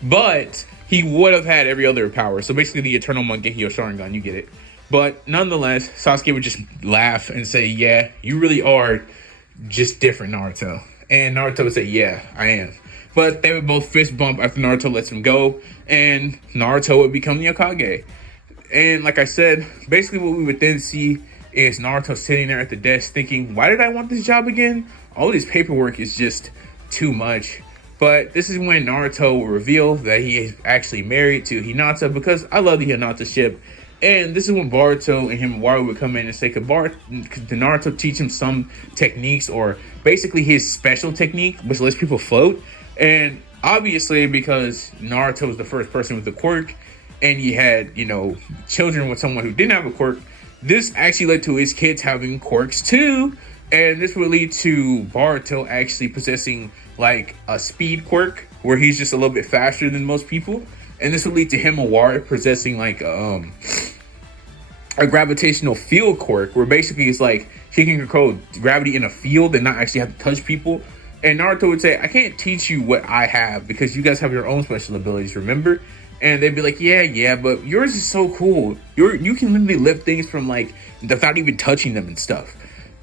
But he would have had every other power. So basically the Eternal Mangekyo Sharingan, you get it. But nonetheless, Sasuke would just laugh and say, yeah, you really are just different, Naruto. And Naruto would say, yeah, I am. But they would both fist bump after Naruto lets him go, and Naruto would become the Hokage. And like I said, basically what we would then see is Naruto sitting there at the desk thinking, why did I want this job again? All this paperwork is just too much. But this is when Naruto will reveal that he is actually married to Hinata, because I love the Hinata ship. And this is when Boruto and him and Waru would come in and say, could Naruto teach him some techniques, or basically his special technique, which lets people float? And obviously, because Naruto was the first person with the quirk, and he had, you know, children with someone who didn't have a quirk, this actually led to his kids having quirks too. And this would lead to Boruto actually possessing like a speed quirk, where he's just a little bit faster than most people. And this would lead to him and Waru possessing like a gravitational field quirk, where basically it's like she can control gravity in a field and not actually have to touch people. And Naruto would say, I can't teach you what I have because you guys have your own special abilities, remember? And they'd be like, yeah, but yours is so cool. You can literally lift things from like without even touching them and stuff.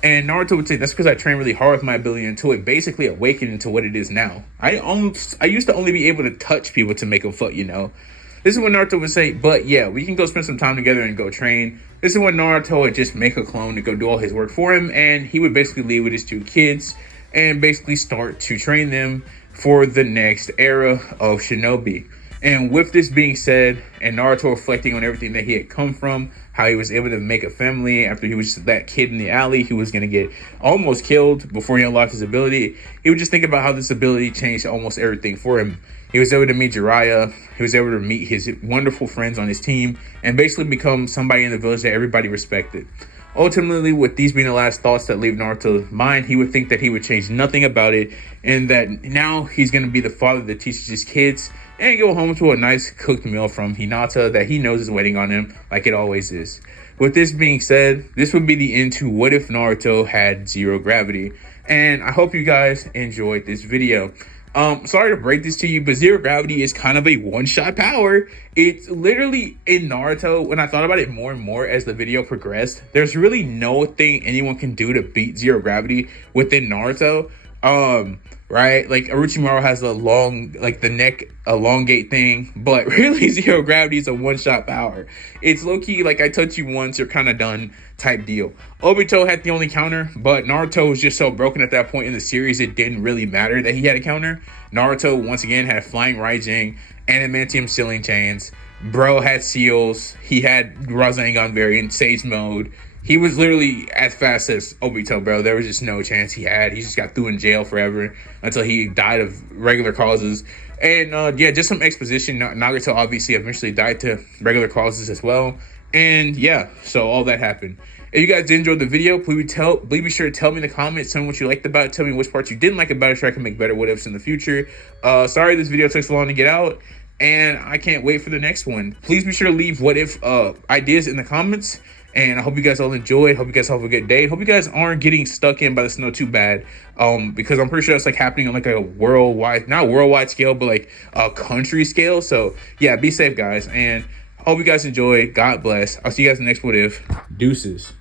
And Naruto would say, that's because I trained really hard with my ability until it basically awakened into what it is now. I used to only be able to touch people to make them float, you know. This is when Naruto would say, but yeah, we can go spend some time together and go train. This is when Naruto would just make a clone to go do all his work for him, and he would basically leave with his two kids and basically start to train them for the next era of Shinobi. And with this being said, and Naruto reflecting on everything that he had come from, how he was able to make a family after he was that kid in the alley who was going to get almost killed before he unlocked his ability, he would just think about how this ability changed almost everything for him. He was able to meet Jiraiya, he was able to meet his wonderful friends on his team, and basically become somebody in the village that everybody respected. Ultimately, with these being the last thoughts that leave Naruto's mind, he would think that he would change nothing about it, and that now he's going to be the father that teaches his kids and go home to a nice cooked meal from Hinata that he knows is waiting on him, like it always is. With this being said, this would be the end to what if Naruto had zero gravity. And I hope you guys enjoyed this video. Sorry to break this to you, but zero gravity is kind of a one-shot power. It's literally in Naruto, when I thought about it more and more as the video progressed, there's really no thing anyone can do to beat zero gravity within Naruto. Right? Like Orochimaru has a long, like the neck elongate thing, but really zero gravity is a one-shot power. It's low-key like I touch you once, you're kind of done type deal. Obito had the only counter, but Naruto was just so broken at that point in the series, it didn't really matter that he had a counter. Naruto, once again, had Flying Raijin, Adamantium Ceiling Chains. Bro had Seals. He had Rasengan variant, Sage Mode. He was literally as fast as Obito, bro. There was just no chance he had. He just got through in jail forever until he died of regular causes. And yeah, just some exposition. Nagato obviously eventually died to regular causes as well. And yeah, so all that happened. If you guys did enjoy the video, please be sure to tell me in the comments, tell me what you liked about it, tell me which parts you didn't like about it so I can make better what-ifs in the future. Sorry this video took so long to get out, and I can't wait for the next one. Please be sure to leave what-if ideas in the comments. And I hope you guys all enjoyed. Hope you guys have a good day. Hope you guys aren't getting stuck in by the snow too bad. Because I'm pretty sure it's like happening on like a worldwide, not worldwide scale, but like a country scale. So yeah, be safe, guys. And hope you guys enjoy. God bless. I'll see you guys in the next what if. Deuces.